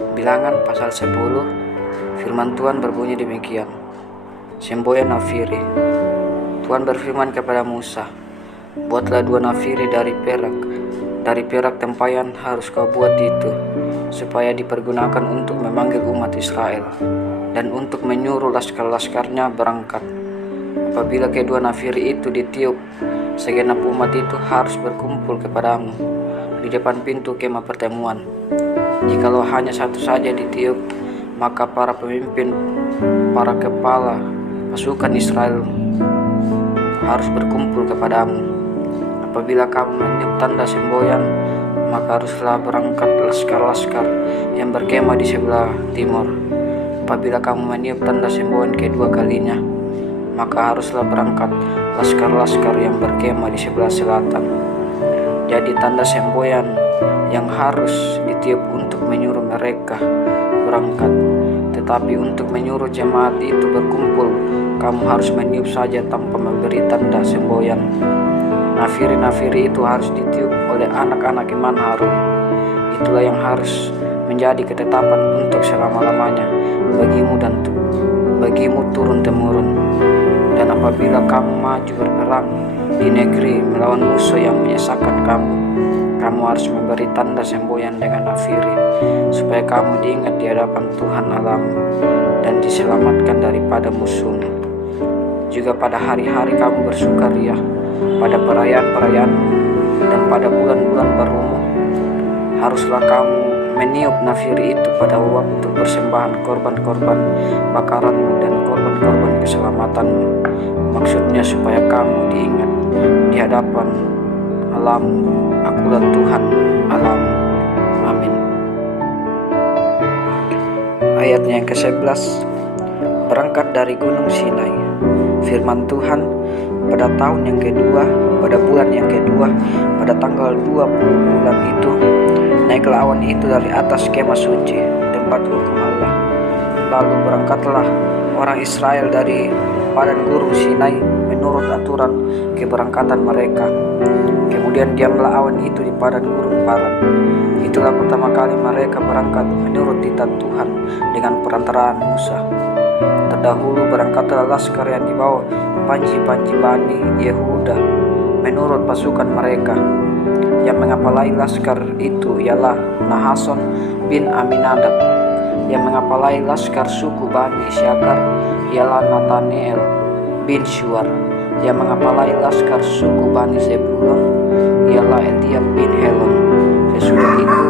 Bilangan pasal 10, firman Tuhan berbunyi demikian. Semboyan nafiri. Tuhan berfirman kepada Musa, buatlah 2 nafiri dari perak tempayan harus kau buat itu, supaya dipergunakan untuk memanggil umat Israel, dan untuk menyuruh laskar-laskarnya berangkat. Apabila kedua nafiri itu ditiup, segenap umat itu harus berkumpul kepadamu di depan pintu kemah pertemuan. Jikalau hanya satu saja ditiup, maka para pemimpin, para kepala pasukan Israel harus berkumpul kepadamu. Apabila kamu meniup tanda semboyan, maka haruslah berangkat laskar-laskar yang berkemah di sebelah timur. Apabila kamu meniup tanda semboyan kedua kalinya, maka haruslah berangkat laskar-laskar yang berkemah di sebelah selatan. Jadi tanda semboyan yang harus ditiup untuk menyuruh mereka berangkat, tetapi untuk menyuruh jemaat itu berkumpul, kamu harus meniup saja tanpa memberi tanda semboyan. Nafiri-nafiri itu harus ditiup oleh anak-anak iman Harun. Itulah yang harus menjadi ketetapan untuk selama-lamanya bagimu turun-temurun. Dan apabila kamu maju berperang di negeri melawan musuh yang menyesakan kamu harus memberi tanda semboyan dengan nafiri, supaya kamu diingat di hadapan Tuhan Allahmu dan diselamatkan daripada musuhmu. Juga pada hari-hari kamu bersukaria, pada perayaan-perayaanmu, dan pada bulan-bulan barumu, haruslah kamu meniup nafiri itu pada waktu persembahan korban-korban bakaranmu dan korban-korban keselamatanmu. Maksudnya supaya kamu diingat di hadapan Allahmu. Akulah Tuhan Allahmu. Amin. Ayatnya yang ke-11. Berangkat dari Gunung Sinai. Firman Tuhan, pada tahun yang kedua, pada bulan yang kedua, pada tanggal 20 bulan itu, naiklah awan itu dari atas kemah suci, tempat hukum Allah. Lalu berangkatlah orang Israel dari padang gurun Sinai menurut aturan keberangkatan mereka. Kemudian diamlah awan itu di padang gurun Paran. Itulah pertama kali mereka berangkat menurut titah Tuhan dengan perantaraan Musa. Terdahulu berangkatlah laskar yang dibawa panji-panji Bani Yehuda menurut pasukan mereka. Yang mengepalai laskar itu ialah Nahason bin Aminadab. Yang mengepalai laskar suku Bani Isyakar ialah Nathanael bin Syuar. Yang mengepalai laskar suku Bani Zebulon ialah Eliab bin Helon. Sesudah itu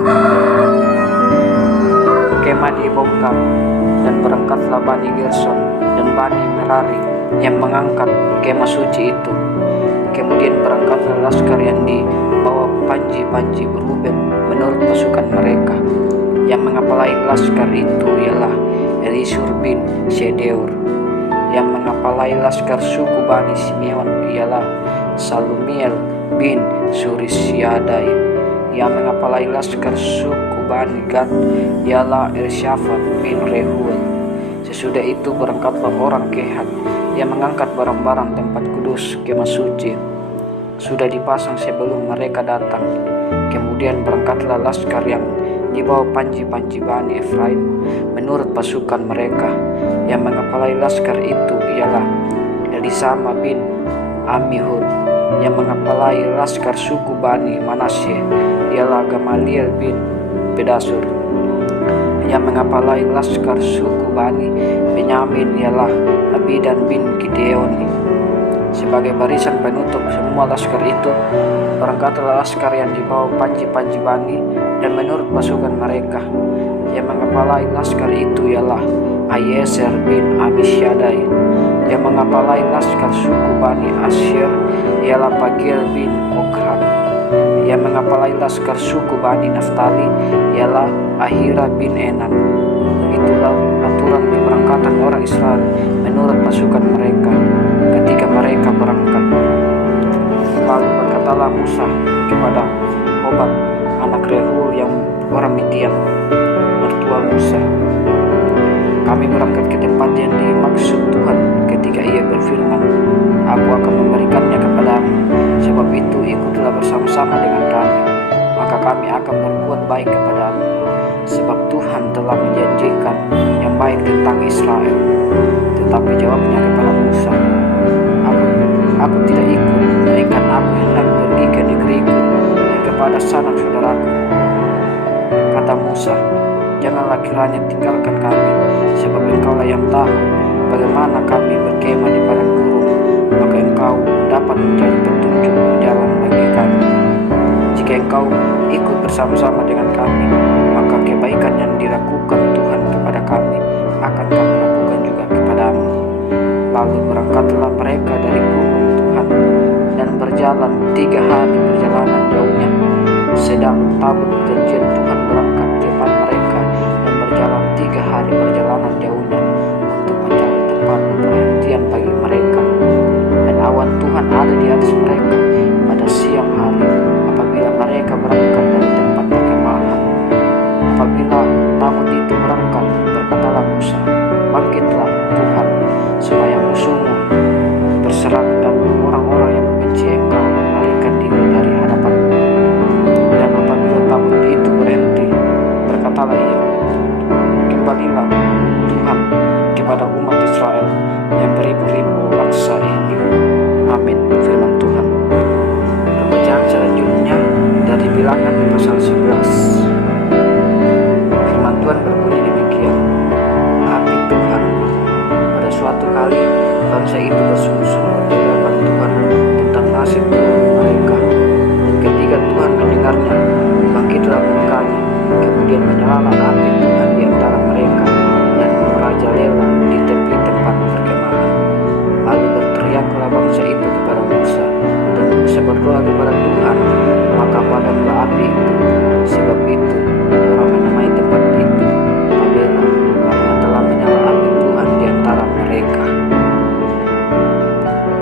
kemah dibongkar, dan berangkatlah Bani Gerson dan Bani Merari yang mengangkat kemah suci itu. Kemudian berangkatlah laskar yang dibawa panji-panji Ruben menurut pasukan mereka. Yang mengepalai laskar itu ialah Elisur bin Sedeur. Yang mengepalai laskar suku Bani Simeon ialah Salumiel bin Surisyadai. Yang mengepalai laskar suku Bani Gad ialah Elsyafat bin Reuel. Sesudah itu berangkatlah orang Kehat yang mengangkat barang-barang tempat kudus kemah suci, sudah dipasang sebelum mereka datang. Kemudian berangkatlah laskar yang dibawa panji-panji Bani Efraim menurut pasukan mereka. Yang mengepalai laskar itu ialah Elisama bin Amihud. Yang mengepalai laskar suku Bani Manasye ialah Gamaliel bin Pedasur. Yang mengepalai laskar suku Bani Benyamin ialah Abidan bin Gideoni. Sebagai barisan penutup semua laskar itu, berangkatlah laskar yang dibawa panji-panji Bani dan menurut pasukan mereka. Yang mengepalai laskar itu ialah Ayeser bin Amishyadai. Yang mengepalai laskar suku Bani Asyer ialah Pagiel bin Okran. Yang mengepalai laskar suku Bani Naftali ialah Ahira bin Enan. Itulah aturan keberangkatan orang Israel menurut pasukan mereka ketika mereka berangkat. Lalu berkatalah Musa kepada Hobab anak Reuel yang orang Midian, mertua Musa, kami berangkat ke tempat yang dimaksud Tuhan ketika ia berfirman, aku akan memberikannya kepadamu, sebab itu ikutlah bersama-sama dengan kami, maka kami akan berbuat baik kepadamu, sebab Tuhan telah telah menjanjikan yang baik tentang Israel. Tetapi jawabnya kepada Musa, Aku tidak ikut, melainkan aku hendak pergi ke negeriku dan kepada sanak saudaraku. Kata Musa, janganlah kiranya tinggalkan kami, sebab engkaulah yang tahu bagaimana kami berkemah di padang gurun, maka engkau dapat menjadi petunjuk jalan bagi kami. Jika engkau ikut bersama-sama dengan kami, maka kebaikan yang dilakukan Tuhan kepada kami akan kami lakukan juga kepadamu. Lalu berangkatlah mereka dari gunung Tuhan dan berjalan 3 hari perjalanan jauhnya. Sedang tabut perjanjian Tuhan berangkat di depan mereka dan berjalan 3 hari perjalanan jauhnya untuk mencari tempat perhentian bagi mereka. Dan awan Tuhan ada di atas mereka pada siang hari apabila mereka berangkat dari tempat perkemahan. Apabila tabut itu berangkat, berkatalah Musa, bangkitlah Tuhan, supaya musuhmu berserang dan orang-orang yang membenci engkau melarikan diri dari hadapanmu. Dan apabila tabut itu berhenti, berkatalah ia, kembalilah Tuhan kepada umat Israel yang beribu-ribu bangsa ini. Amin. Firman Tuhan. Pembacaan selanjutnya dari Bilangan pasal 11. Firman Tuhan berbunyi demikian. Api Tuhan. Pada suatu kali bangsa itu bersungguh-sungguh di hadapan Tuhan tentang nasib mereka. Dan ketika Tuhan mendengarnya, bangkitlah murkanya, kemudian menyalalah api Tuhan di antara mereka dan merajalela di tepi tempat perkemahan. Lalu berteriaklah bangsa itu kepada Musa, dan Musa berdoa kepada Tuhan, maka padamlah api itu. Sebab itu orang menamai tempat itu Tabera, karena telah menyala api Tuhan di antara mereka.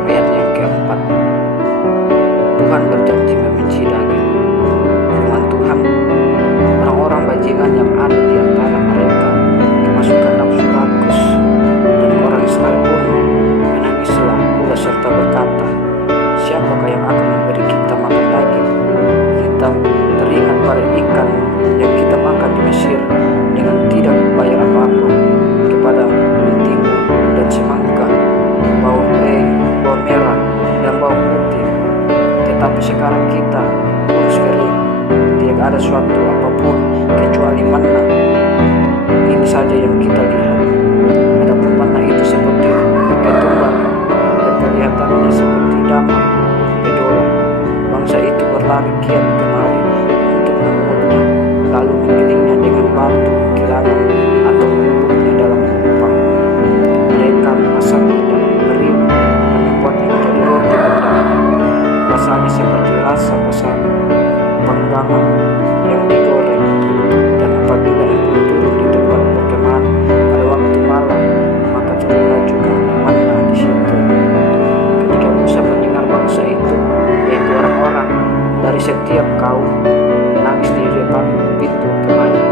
Ayat yang keempat. Tuhan berjanji membenci daging. Firman Tuhan, orang-orang bajingan yang ada di antara mereka kemasukan nafsu rakus, dan orang Israel pun menangislah pula serta berkata, siapakah yang akan memberi kita makan daging? Kita teringat pada ikan yang kita makan di Mesir dengan tidak bayar apa-apa, kepada mentimun dan semangka, bawang merah dan bawang putih. Tetapi sekarang kita kurus kering, tidak ada suatu apapun kecuali manna. Ini saja yang kita lihat. Adapun manna itu seperti ketumbar dan kelihatannya seperti damar bedola. Bangsa itu berlari kian kemari untuk mengumutnya, lalu menggilingnya dengan batu kilangan atau menumbuknya dalam lubang. Mereka memasaknya dalam meriam dan membuatnya menjadi roti bendang. Rasanya seperti rasa pesan panggangan yang digoreng. Dan apabila engkau turun di tempat perkemahan pada waktu malam, maka turunlah juga manna di situ. Ketika Musa mendengar bangsa itu, yaitu orang-orang dari setiap kaum, menangis di depan pintu kemahnya,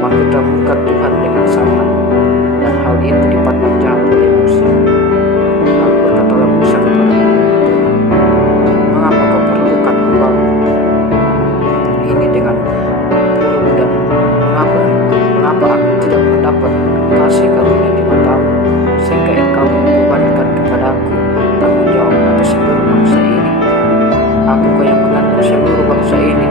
bangkitlah murka Tuhan dengan sangat, dan hal itu dipandang jahat oleh Musa. Lalu berkatalah Musa kepada Tuhan, mengapa kau perlukan hambamu ini dengan buruk, dan mengapa aku tidak mendapat kasih karunia di matamu, sehingga engkau membebankan kepadaku tanggung jawab atas seluruh bangsa ini? Akukah yang mengandung seluruh bangsa ini,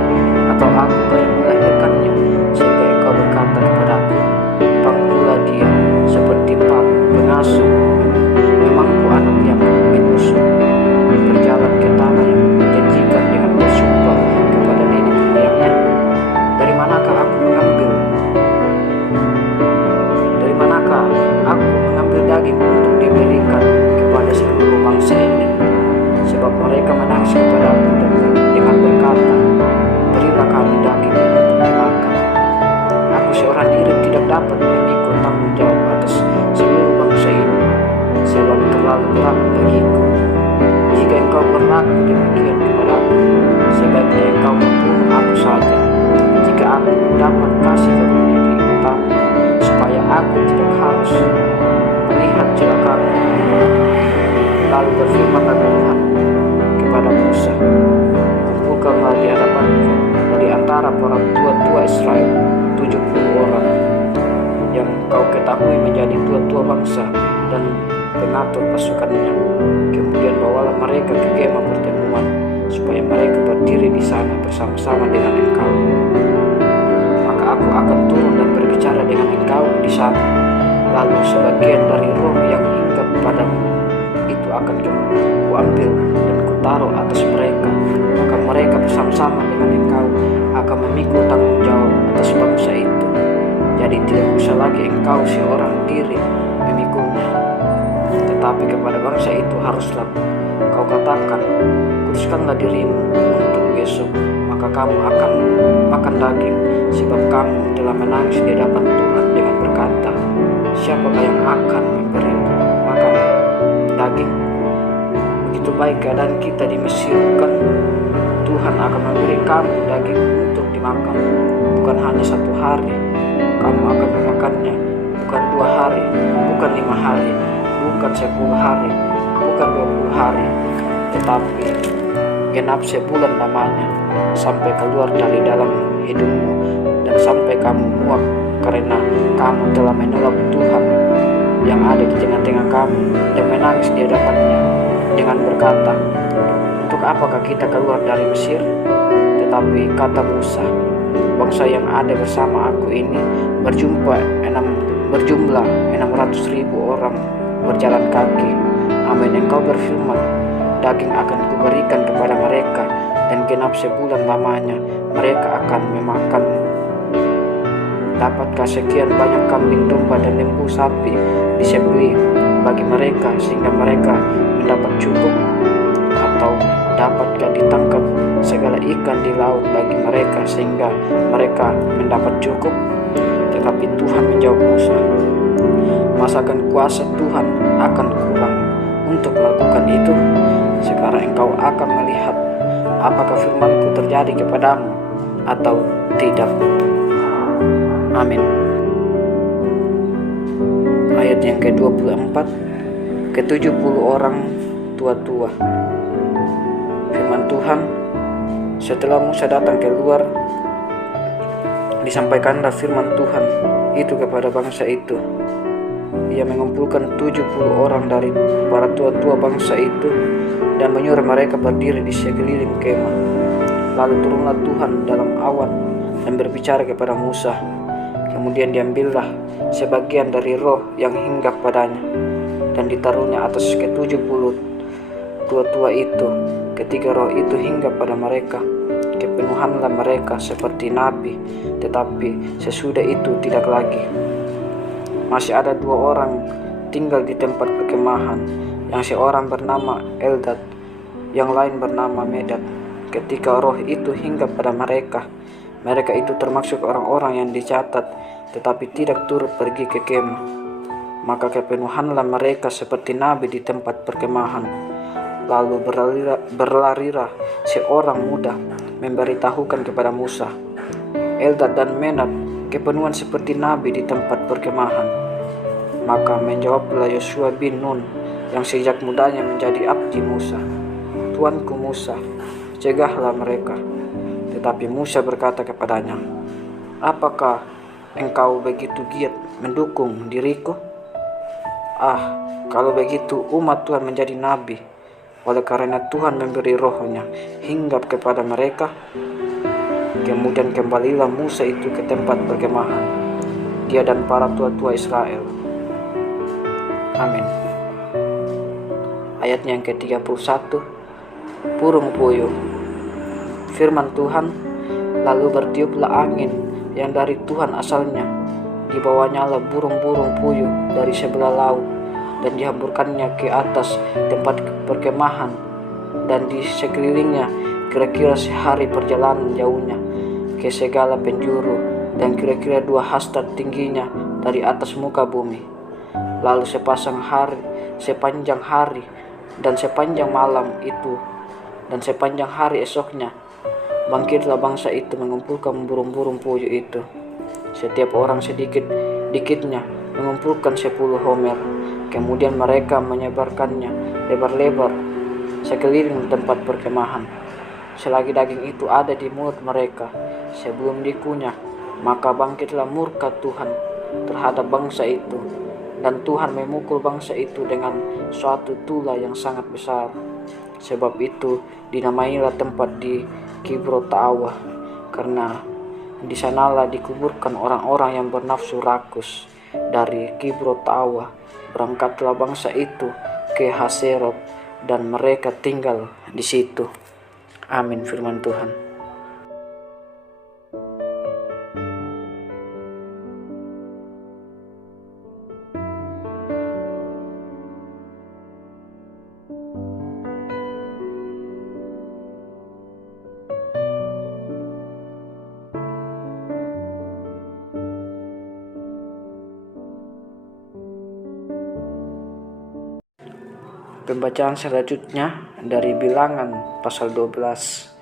atau akukah yang melahirkannya, sehingga engkau berkata kepadaku, panggillah dia seperti pengasuh memangku anak yang menyusu, berjalan ke tanah yang menjanjikan dengan bersumpah kepada nenek moyangnya. Dari manakah aku mengambil daging untuk diberikan kepada seluruh bangsa ini? Sebab mereka menangis kepadaku dan dengan berkata, berilah kami daging untuk dimakan. Aku seorang diri tidak dapat memikul tanggung jawab atas seluruh bangsa ini, sebab terlalu berat bagiku. Jika engkau berlaku demikian kepadaku, sebaiknya engkau membunuh aku saja, jika aku dapat kasih karunia di matamu, supaya aku tidak harus melihat celakamu. Lalu berfirmanlah Tuhan kepada Musa, kumpulkanlah di hadapanku dari antara para tua-tua Israel 70 orang. kedua bangsa dan pengatur pasukannya. Kemudian bawalah mereka ke kemah pertemuan, supaya mereka berdiri di sana bersama-sama dengan engkau. Maka aku akan turun dan berbicara dengan engkau di sana. Lalu sebagian dari roh yang hinggap padamu itu akan kuambil dan kutaruh atas mereka. Maka mereka bersama-sama dengan engkau akan memikul tanggung jawab atas bangsa itu. Jadi tidak usah lagi engkau seorang diri memikulnya, tetapi kepada bangsa itu haruslah kau katakan, kuduskanlah dirimu untuk besok, maka kamu akan makan daging, sebab kamu telah menangis di hadapan Tuhan dengan berkata, siapakah yang akan memberi makan daging? Begitu baik keadaan kita di Mesir, bukan Tuhan akan memberi kamu daging untuk dimakan, bukan hanya 1 hari, kamu akan memakannya, bukan 2 hari, bukan 5 hari, bukan 10 hari, bukan 20 hari, tetapi genap sebulan lamanya, sampai keluar dari dalam hidungmu, dan sampai kamu muak karena kamu telah menolak Tuhan yang ada di tengah-tengah kamu dan menangis di hadapannya dengan berkata, untuk apakah kita keluar dari Mesir? Tetapi kata Musa, bangsa yang ada bersama aku ini berjumlah 600.000 orang berjalan kaki. Amin. Engkau berfirman, daging akan kuberikan kepada mereka, dan genap sebulan lamanya mereka akan memakan. Dapatkah sekian banyak kambing domba dan lembu sapi disembelih bagi mereka sehingga mereka mendapat cukup? Atau dapatkah ditangkap segala ikan di laut bagi mereka sehingga mereka mendapat cukup? Tetapi Tuhan menjawab Musa, masakan kuasa Tuhan akan kurang untuk melakukan itu? Sekarang engkau akan melihat apakah firmanku terjadi kepadamu atau tidak. Amin. Ayat yang ke-24, ke-70 orang tua-tua. Firman Tuhan, setelah Musa datang keluar, disampaikanlah firman Tuhan itu kepada bangsa itu. Ia mengumpulkan 70 orang dari para tua-tua bangsa itu dan menyuruh mereka berdiri di sekeliling kemah. Lalu turunlah Tuhan dalam awan dan berbicara kepada Musa. Kemudian diambillah sebagian dari roh yang hinggap padanya dan ditaruhnya atas ke-70 tua-tua itu. Ketika roh itu hinggap pada mereka, kepenuhanlah mereka seperti nabi, tetapi sesudah itu tidak lagi. Masih ada 2 orang tinggal di tempat perkemahan, yang seorang bernama Eldad, yang lain bernama Medad. Ketika roh itu hinggap pada mereka, mereka itu termasuk orang-orang yang dicatat, tetapi tidak turut pergi ke kemah. Maka kepenuhanlah mereka seperti nabi di tempat perkemahan. Lalu berlarilah seorang muda memberitahukan kepada Musa, Eldad dan Medad kepenuhan seperti nabi di tempat perkemahan. Maka menjawablah Yosua bin Nun yang sejak mudanya menjadi abdi Musa, Tuanku Musa, cegahlah mereka. Tetapi Musa berkata kepadanya, apakah engkau begitu giat mendukung diriku? Kalau begitu umat Tuhan menjadi nabi, oleh karena Tuhan memberi rohnya hinggap kepada mereka. Kemudian kembalilah Musa itu ke tempat perkemahan, dia dan para tua-tua Israel. Amin. Ayatnya yang ke-31, burung puyuh. Firman Tuhan, lalu bertiuplah angin yang dari Tuhan asalnya, dibawanyalah burung-burung puyuh dari sebelah laut, dan dihamburkannya ke atas tempat perkemahan, dan di sekelilingnya kira-kira sehari perjalanan jauhnya ke segala penjuru, dan kira-kira 2 hasta tingginya dari atas muka bumi. Lalu sepanjang hari dan sepanjang malam itu dan sepanjang hari esoknya, bangkitlah bangsa itu mengumpulkan burung-burung puyuh itu. Setiap orang sedikit-dikitnya mengumpulkan 10 homer. Kemudian mereka menyebarkannya lebar-lebar sekeliling tempat perkemahan. Selagi daging itu ada di mulut mereka sebelum dikunyah, maka bangkitlah murka Tuhan terhadap bangsa itu, Dan Tuhan memukul bangsa itu dengan suatu tula yang sangat besar. Sebab itu dinamailah tempat di Kibrot Ta'awa, karena di sanalah dikuburkan orang-orang yang bernafsu rakus. Dari Kibrot Ta'awa berangkatlah bangsa itu ke Haserot, dan mereka tinggal di situ. Amin, firman Tuhan. Pembacaan selanjutnya dari Bilangan pasal 12.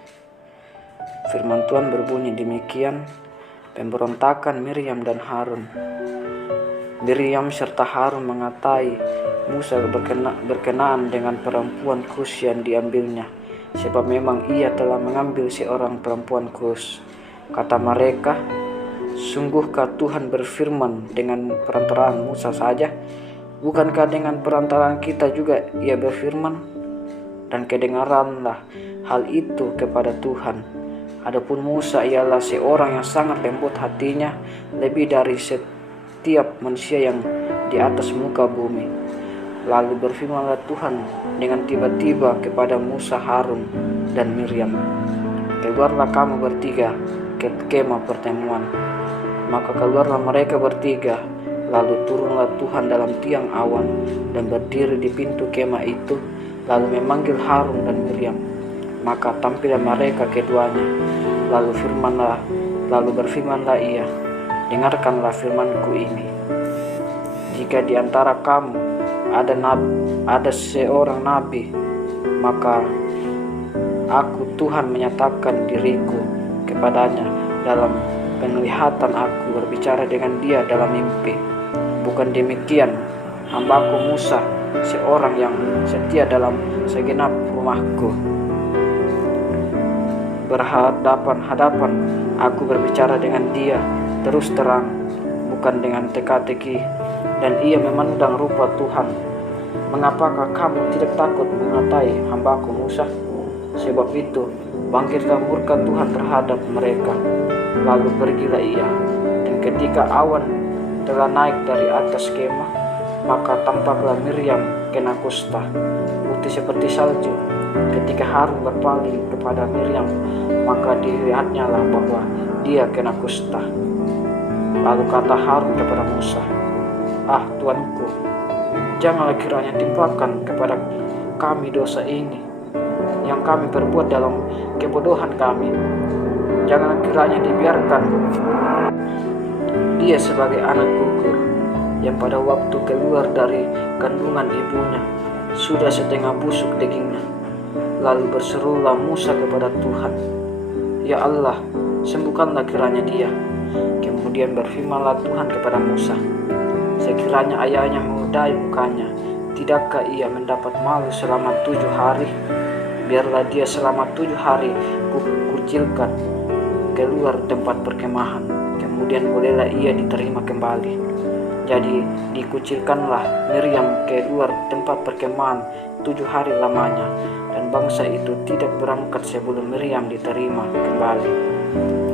Firman Tuhan berbunyi demikian, pemberontakan Miriam dan Harun. Miriam serta Harun mengatai Musa berkenaan dengan perempuan Kus yang diambilnya, sebab memang ia telah mengambil seorang perempuan Kus. Kata mereka, sungguhkah Tuhan berfirman dengan perantaraan Musa saja? Bukankah dengan perantaraan kita juga ia berfirman? Dan kedengaranlah hal itu kepada Tuhan. Adapun Musa ialah seorang yang sangat lembut hatinya, lebih dari setiap manusia yang di atas muka bumi. Lalu berfirmanlah Tuhan dengan tiba-tiba kepada Musa, Harun, dan Miriam, keluarlah kamu bertiga ke kemah pertemuan. Maka keluarlah mereka bertiga. Lalu turunlah Tuhan dalam tiang awan dan berdiri di pintu kemah itu, lalu memanggil Harun dan Miriam. Maka tampillah mereka keduanya. Lalu berfirmanlah ia, dengarkanlah firmanku ini. Jika di antara kamu ada seorang nabi, maka aku Tuhan menyatakan diriku kepadanya dalam penglihatan, aku berbicara dengan dia dalam mimpi. Bukan demikian, hambaku Musa, seorang yang setia dalam segenap rumahku. Berhadapan-hadapan aku berbicara dengan dia terus terang, bukan dengan teka-teki, dan ia memandang rupa Tuhan. Mengapakah kamu tidak takut mengatai hambaku Musa? Sebab itu bangkitlah murka Tuhan terhadap mereka. Lalu pergilah ia, dan ketika awan telah naik dari atas kemah, maka tampaklah Miriam kena kusta, putih seperti salju. Ketika Harun berpaling kepada Miriam, maka dilihatnya lah bahwa dia kena kusta. Lalu kata Harun kepada Musa, ah Tuanku, janganlah kiranya timpakan kepada kami dosa ini yang kami perbuat dalam kebodohan kami. Janganlah kiranya dibiarkan dia sebagai anak gugur yang pada waktu keluar dari kandungan ibunya sudah setengah busuk dagingnya. Lalu berserulah Musa kepada Tuhan, ya Allah, sembuhkanlah kiranya dia. Kemudian berfirmanlah Tuhan kepada Musa, sekiranya ayahnya mengodai mukanya, tidakkah ia mendapat malu selama 7 hari? Biarlah dia selama 7 hari kucilkan keluar tempat perkemahan, kemudian bolehlah ia diterima kembali. Jadi dikucilkanlah Miriam keluar tempat perkemahan 7 hari lamanya, dan bangsa itu tidak berangkat sebelum Miriam diterima kembali.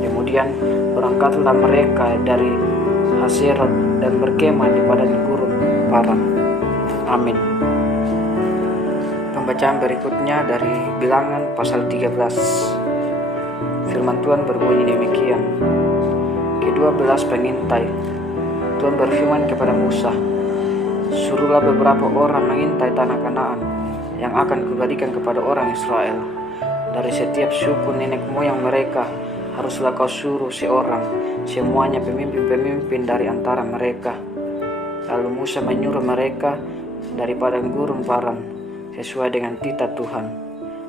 Kemudian berangkatlah mereka dari Haserot dan berkemah di padang gurun Paran. Amin. Pembacaan berikutnya dari Bilangan pasal 13. Firman Tuhan berbunyi demikian. Ke-12 pengintai. Tuhan berfirman kepada Musa, suruhlah beberapa orang mengintai tanah Kanaan yang akan kuberikan kepada orang Israel. Dari setiap suku nenek moyang mereka haruslah kau suruh seorang, semuanya pemimpin-pemimpin dari antara mereka. Lalu Musa menyuruh mereka dari padang gurun Paran sesuai dengan titah Tuhan.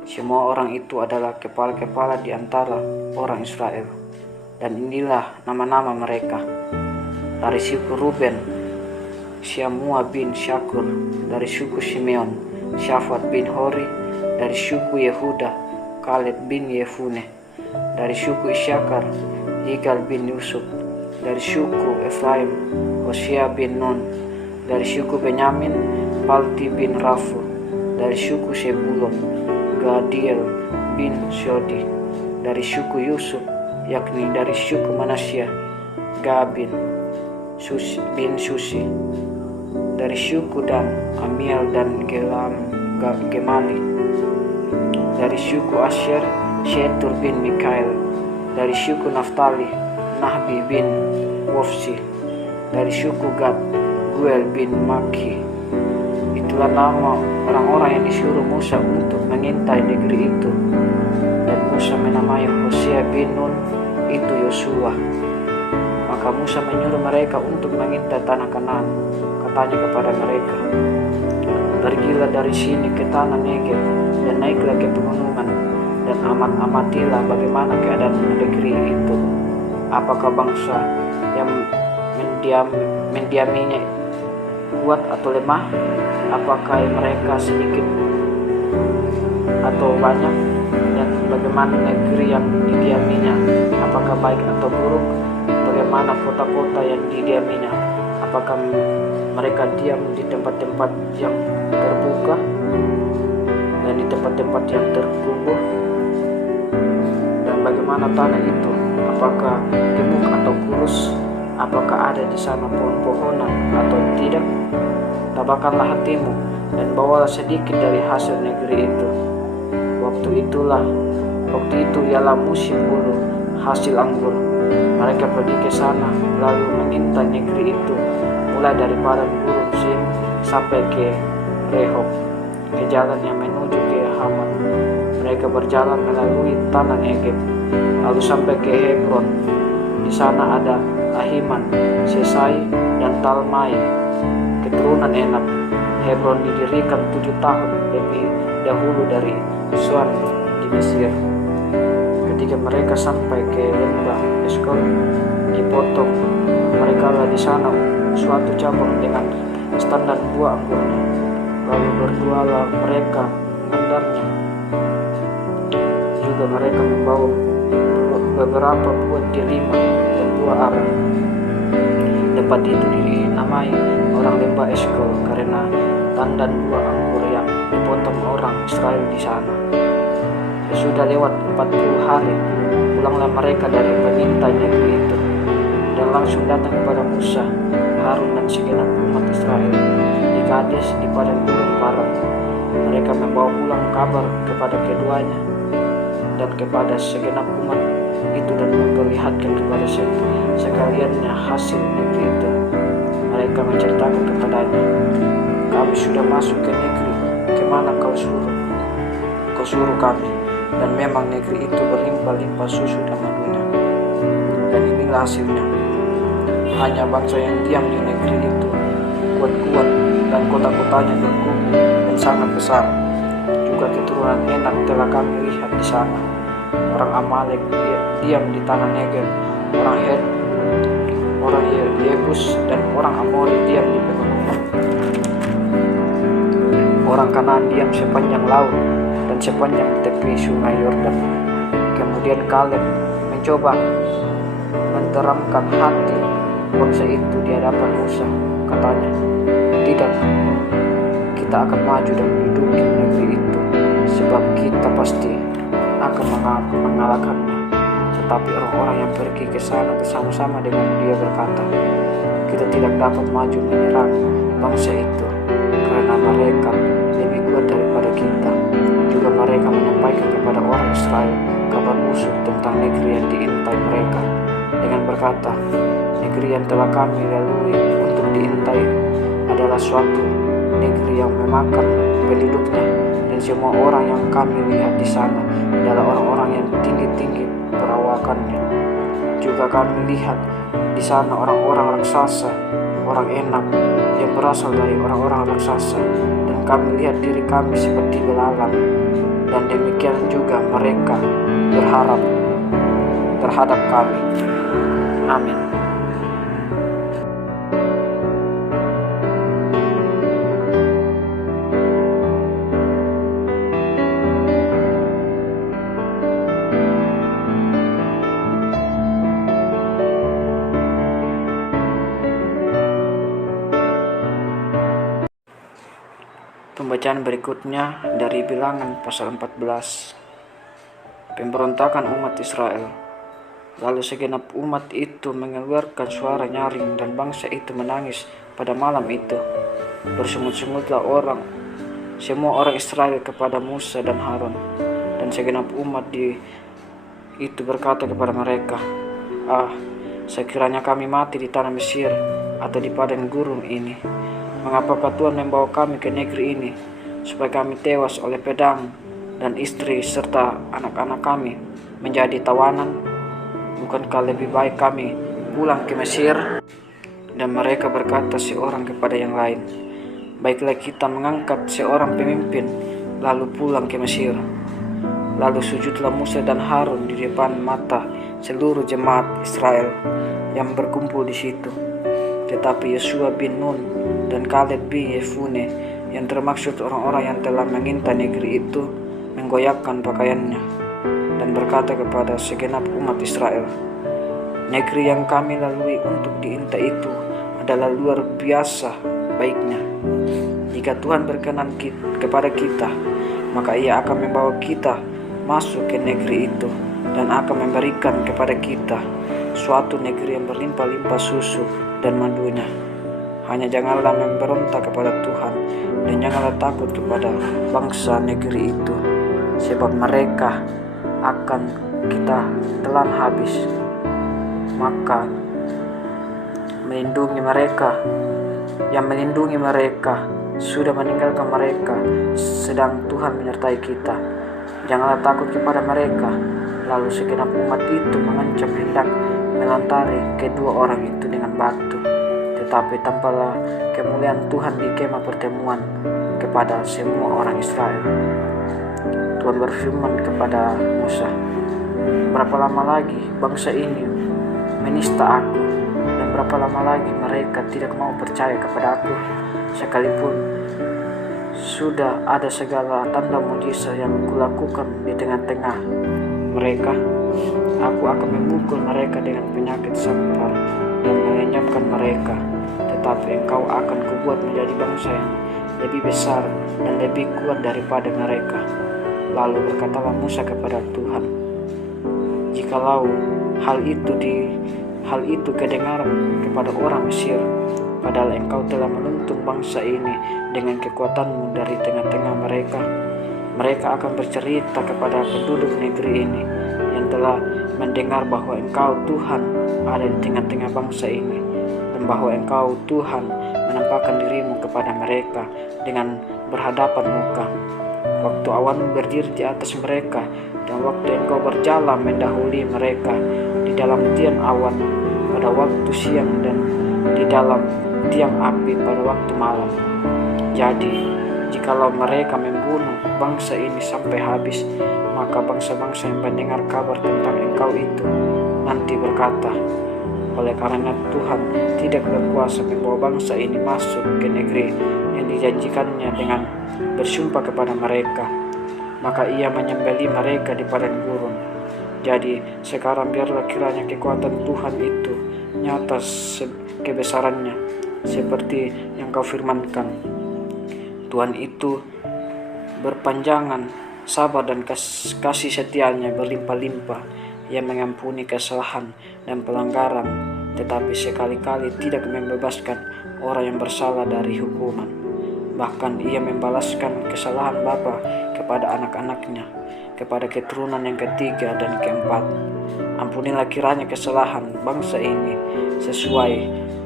Semua orang itu adalah kepala-kepala di antara orang Israel. Dan inilah nama-nama mereka. Dari suku Ruben, Syamua bin Syakur. Dari suku Simeon, Syafat bin Hori. Dari suku Yehuda, Kaleb bin Yefune. Dari suku Isyakar, Yigal bin Yusuf. Dari suku Efraim, Hosea bin Nun. Dari suku Benyamin, Palti bin Rafu. Dari suku Sebulon, Gadiel bin Syodi. Dari suku Yusuf, yakni dari suku Manasya, Gabin bin Susi. Dari suku Dan, Amiel dan Gemali. Dari suku Asher, Shetur bin Mikael. Dari suku Naftali, Nahbi bin Wofsi. Dari suku Gad, Guel bin Maki. Itulah nama orang-orang yang disuruh Musa untuk mengintai negeri itu. Dan Musa menamai Hosea bin Nun, itu Yosua. Maka Musa menyuruh mereka untuk mengintai tanah Kanaan. Katanya kepada mereka, pergilah dari sini ke tanah Negeb dan naiklah ke pegunungan dan amatilah bagaimana keadaan negeri itu. Apakah bangsa yang mendiaminya kuat atau lemah? Apakah mereka sedikit atau banyak? Dan bagaimana negeri yang didiaminya? Apakah baik atau buruk? Bagaimana kota-kota yang didiaminya? Apakah mereka diam di tempat-tempat yang terbuka dan di tempat-tempat yang terkubur? Dan bagaimana tanah itu? Apakah gemuk atau kurus? Apakah ada di sana pohon-pohonan atau tidak? Tabahkanlah hatimu dan bawalah sedikit dari hasil negeri itu. Waktu itu ialah musim bulu hasil anggur. Mereka pergi ke sana lalu mengintai negeri itu, mulai dari padang gurun Zin sampai ke Rehob, ke jalan yang menuju ke Hamat. Mereka berjalan melalui tanah Negeb, lalu sampai ke Hebron. Di sana ada Ahiman, Sesai, dan Talmai, keturunan Enak. Hebron didirikan 7 tahun lebih dahulu dari Suan di Mesir. Ketika mereka sampai ke lembah Eskol, dipotong mereka di sana suatu cabang dengan standar buah anggurnya. Lalu berdualah mereka mengendarnya. Juga mereka membawa beberapa buah delima dan buah ara. Tempat itu dinamai orang lembah Eskol karena tandan buah anggur yang dipotong orang Israel di sana. Sudah lewat 40 hari, pulanglah mereka dari mengintai negeri itu, dan langsung datang kepada Musa, Harun dan segenap umat Israel di Kades di padang gurun Paran. Mereka membawa pulang kabar kepada keduanya dan kepada segenap umat itu dan memperlihatkan kepada sekaliannya hasil negeri itu. Mereka menceritakan kepadanya, kami sudah masuk ke negeri kemana kau suruh kami, dan memang negeri itu berlimpah-limpah susu dan madunya. Dan inilah hasilnya, hanya bangsa yang diam di negeri itu kuat-kuat, dan kota-kotanya berkubu dan sangat besar. Juga keturunan Enak telah kami lihat di sana. Orang Amalek diam di tanah Negeb, orang Het, orang Yebus, dan orang Amori diam di pegunungan. Orang Kanaan diam sepanjang laut dan sepanjang tepi sungai Yordan. Kemudian Kaleb mencoba menteramkan hati bangsa itu di hadapan Musa. Katanya, tidak, kita akan maju dan menduduki negeri itu, sebab kita pasti akan mengalahkannya. Tetapi orang-orang yang pergi ke sana bersama-sama dengan dia berkata, kita tidak dapat maju menyerang bangsa itu, karena mereka lebih kuat daripada kita. Juga mereka menyampaikan kepada orang Israel kabar busuk tentang negeri yang diintai mereka, dengan berkata, negeri yang telah kami lalui untuk diintai adalah suatu negeri yang memakan penduduknya, dan semua orang yang kami lihat di sana adalah orang-orang yang tinggi-tinggi perawakannya. Juga kami lihat di sana orang-orang raksasa, orang Enak yang berasal dari orang-orang raksasa, dan kami lihat diri kami seperti belalang, dan demikian juga mereka berharap terhadap kami. Amin. Bacaan berikutnya dari Bilangan pasal 14. Pemberontakan umat Israel. Lalu segenap umat itu mengeluarkan suara nyaring dan bangsa itu menangis pada malam itu. Bersungut-sungutlah semua orang Israel kepada Musa dan Harun. Dan segenap umat itu berkata kepada mereka, sekiranya kami mati di tanah Mesir atau di padang gurun ini, mengapakah Tuhan membawa kami ke negeri ini, supaya kami tewas oleh pedang dan istri serta anak-anak kami menjadi tawanan? Bukankah lebih baik kami pulang ke Mesir? Dan mereka berkata seorang kepada yang lain, baiklah kita mengangkat seorang pemimpin lalu pulang ke Mesir. Lalu sujudlah Musa dan Harun di depan mata seluruh jemaat Israel yang berkumpul di situ. Tetapi Yosua bin Nun dan Kaleb bin Yefune, yang termaksud orang-orang yang telah mengintai negeri itu, menggoyahkan pakaiannya dan berkata kepada segenap umat Israel, negeri yang kami lalui untuk diintai itu adalah luar biasa baiknya. Jika Tuhan berkenan kepada kita, maka Ia akan membawa kita masuk ke negeri itu dan akan memberikan kepada kita suatu negeri yang berlimpah-limpah susu dan madunya. Hanya janganlah memberontak kepada Tuhan dan janganlah takut kepada bangsa negeri itu, sebab mereka akan kita telan habis. Maka yang melindungi mereka sudah meninggalkan mereka, sedang Tuhan menyertai kita. Janganlah takut kepada mereka. Lalu segenap umat itu mengancam hendak melantari kedua orang itu dengan batu. Tetapi tampaklah kemuliaan Tuhan di kemah pertemuan kepada semua orang Israel. Tuhan berfirman kepada Musa, berapa lama lagi bangsa ini menista aku, dan berapa lama lagi mereka tidak mau percaya kepada aku, sekalipun sudah ada segala tanda mujizat yang kulakukan di tengah-tengah mereka. Aku akan memukul mereka dengan penyakit sampar dan melenyapkan mereka, tetapi engkau akan kubuat menjadi bangsa yang lebih besar dan lebih kuat daripada mereka. Lalu berkatalah Musa kepada Tuhan, jikalau hal itu kedengaran kepada orang Mesir, padahal engkau telah menuntun bangsa ini dengan kekuatanmu dari tengah-tengah mereka, mereka akan bercerita kepada penduduk negeri ini yang telah mendengar bahwa engkau Tuhan ada di tengah-tengah bangsa ini, dan bahwa engkau Tuhan menampakkan dirimu kepada mereka dengan berhadapan muka, waktu awan berdiri di atas mereka, dan waktu engkau berjalan mendahului mereka di dalam tiang awan pada waktu siang dan di dalam tiang api pada waktu malam. Jadi, jikalau mereka membunuh bangsa ini sampai habis, maka bangsa-bangsa yang mendengar kabar tentang engkau itu nanti berkata, oleh karena Tuhan tidak berkuasa membawa bangsa ini masuk ke negeri yang dijanjikannya dengan bersumpah kepada mereka, maka Ia menyembelih mereka di padang gurun. Jadi sekarang biarlah kiranya kekuatan Tuhan itu nyata kebesarannya seperti yang kau firmankan. Tuhan itu berpanjangan sabar dan kasih setianya berlimpah-limpah. Ia mengampuni kesalahan dan pelanggaran, tetapi sekali-kali tidak membebaskan orang yang bersalah dari hukuman. Bahkan Ia membalaskan kesalahan bapa kepada anak-anaknya, kepada keturunan yang ketiga dan keempat. Ampunilah kiranya kesalahan bangsa ini sesuai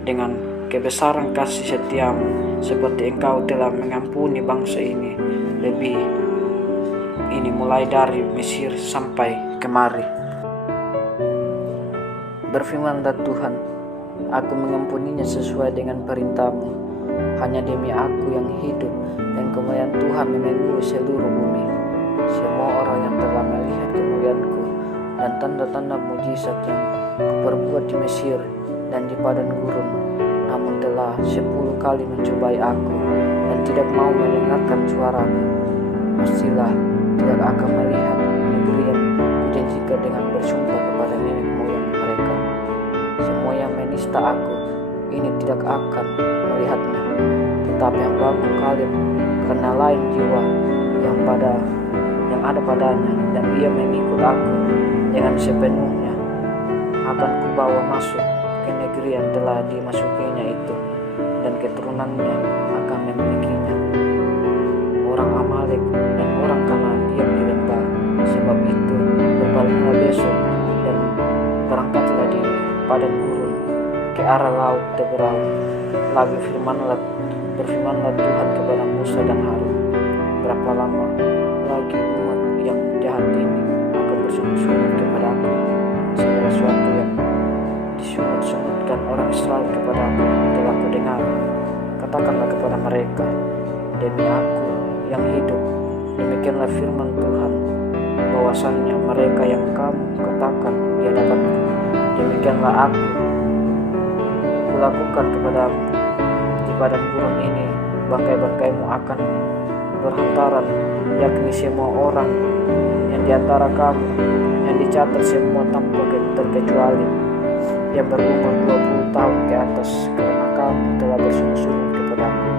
dengan kebesaran kasih setiamu, seperti engkau telah mengampuni bangsa ini mulai dari Mesir sampai kemari. Berfirmanlah Tuhan, aku mengampuninya sesuai dengan perintahmu, hanya demi aku yang hidup, dan kemuliaan Tuhan memenuhi seluruh bumi. Semua orang yang telah melihat kemuliaanku dan tanda-tanda mujizat yang kuperbuat di Mesir dan di padang gurun, namun telah 10 kali mencobai aku dan tidak mau mendengarkan suaraku, pastilah tidak akan melihat negeri yang kujanjikan dengan bersumpah kepada nenek moyang mereka. Semua yang menista aku ini tidak akan melihatnya, tetapi hambaku Kaleb karena lain jiwa yang ada padanya, dan ia mengikut aku dengan sepenuhnya, akan kubawa masuk ke negeri yang telah dimasukinya itu, dan keturunannya akan memilikinya. Orang Amalek dan orang Kanaan diam di lembah. Sebab itu berpalinglah besok dan berangkatlah di padang gurun ke arah laut Teberau. Lalu berfirmanlah Tuhan kepada Musa dan Harun, berapa lama lagi umat yang jahat ini akan bersungut-sungut kepada aku? Segala sesuatu yang disungut-sungutkan orang Israel kepada aku telah kudengar. Katakanlah kepada mereka, demi aku yang hidup, demikianlah firman Tuhan, bahwasannya mereka yang kamu katakan di hadapanku, demikianlah aku kulakukan kepadamu. Di padang gurun ini bangkai-bangkaimu akan berhantaran, yakni semua orang yang di antara kamu yang dicatat semua tanpa terkecuali yang berumur 20 tahun ke atas, karena kamu telah bersungguh-sungguh kepadaku,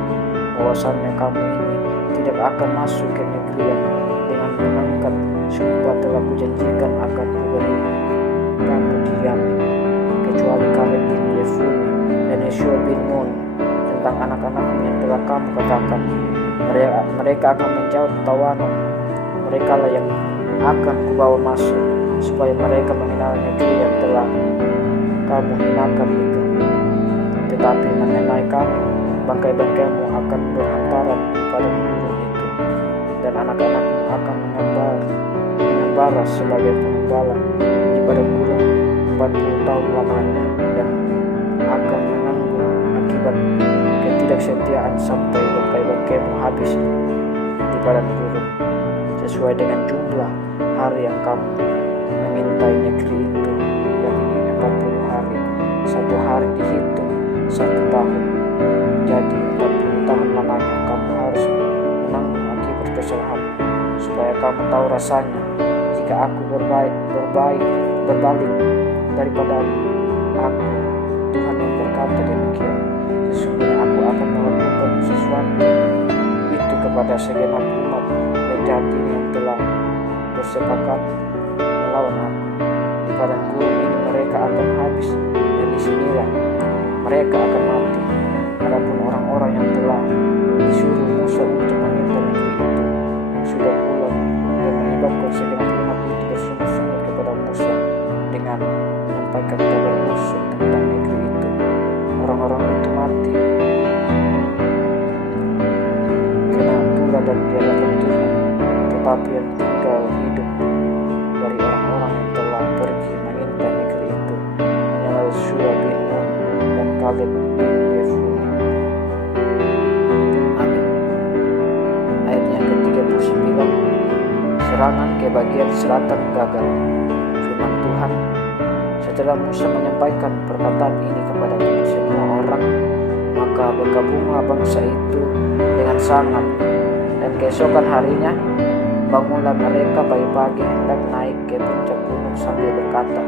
bahwasannya kamu ini tidak akan masuk ke negeri yang dengan mengangkat sumpah telah kujanjikan akan kuberi kamu diam, kecuali Kaleb bin Yefune dan Yeshua bin Nun. Tentang anak-anakmu yang telah kamu katakan, mereka akan menjauh tawanan, mereka lah yang akan kubawa masuk, supaya mereka mengenal negeri yang telah kamu hinakan itu. Tetapi mengenai kamu, bangkai-bangkaimu akan berhantaran di padang gurun itu, dan anak-anakmu akan mengembara sebagai pengembala di padang gurun 40 tahun lamanya, dan akan menanggung akibat ketidaksetiaan sampai bangkai-bangkaimu habis di padang gurun, sesuai dengan jumlah hari yang kamu mengintai negeri itu, yakni 40 hari. Satu hari dihitung 1 tahun, jadi 40 tahun lamanya kamu harus menanggung akibat kesalahan, supaya kamu tahu rasanya jika aku berbalik daripada aku, Tuhan yang berkata demikian. Sesungguhnya aku akan melakukan sesuatu itu kepada segenap umat yang jahat ini yang telah bersepakat melawan aku. Di padang gurun ini mereka akan habis, dan disinilah mereka akan mati. Adapun orang-orang yang telah disuruh Musa untuk mengintai negeri itu, yang sudah pulang dan menyebabkan segenap umat itu bersungguh-sungguh kepada Musa dengan menyampaikan kabar busuk tentang negeri itu, orang-orang itu mati kena pula dan di hadapan Tuhan. Tetapi yang tinggal hidup dari orang-orang yang telah pergi mengintai negeri itu hanyalah Yeshua bin Nun dan Kaleb bin Yefune. Amin. Ayat yang ke-39, serangan ke bagian selatan gagal. Firman Tuhan, setelah Musa menyampaikan perkataan ini kepada semua orang, maka bergabunglah bangsa itu dengan sangat, dan keesokan harinya bangunlah mereka pagi-pagi hendak naik ke puncak gunung sambil berkata,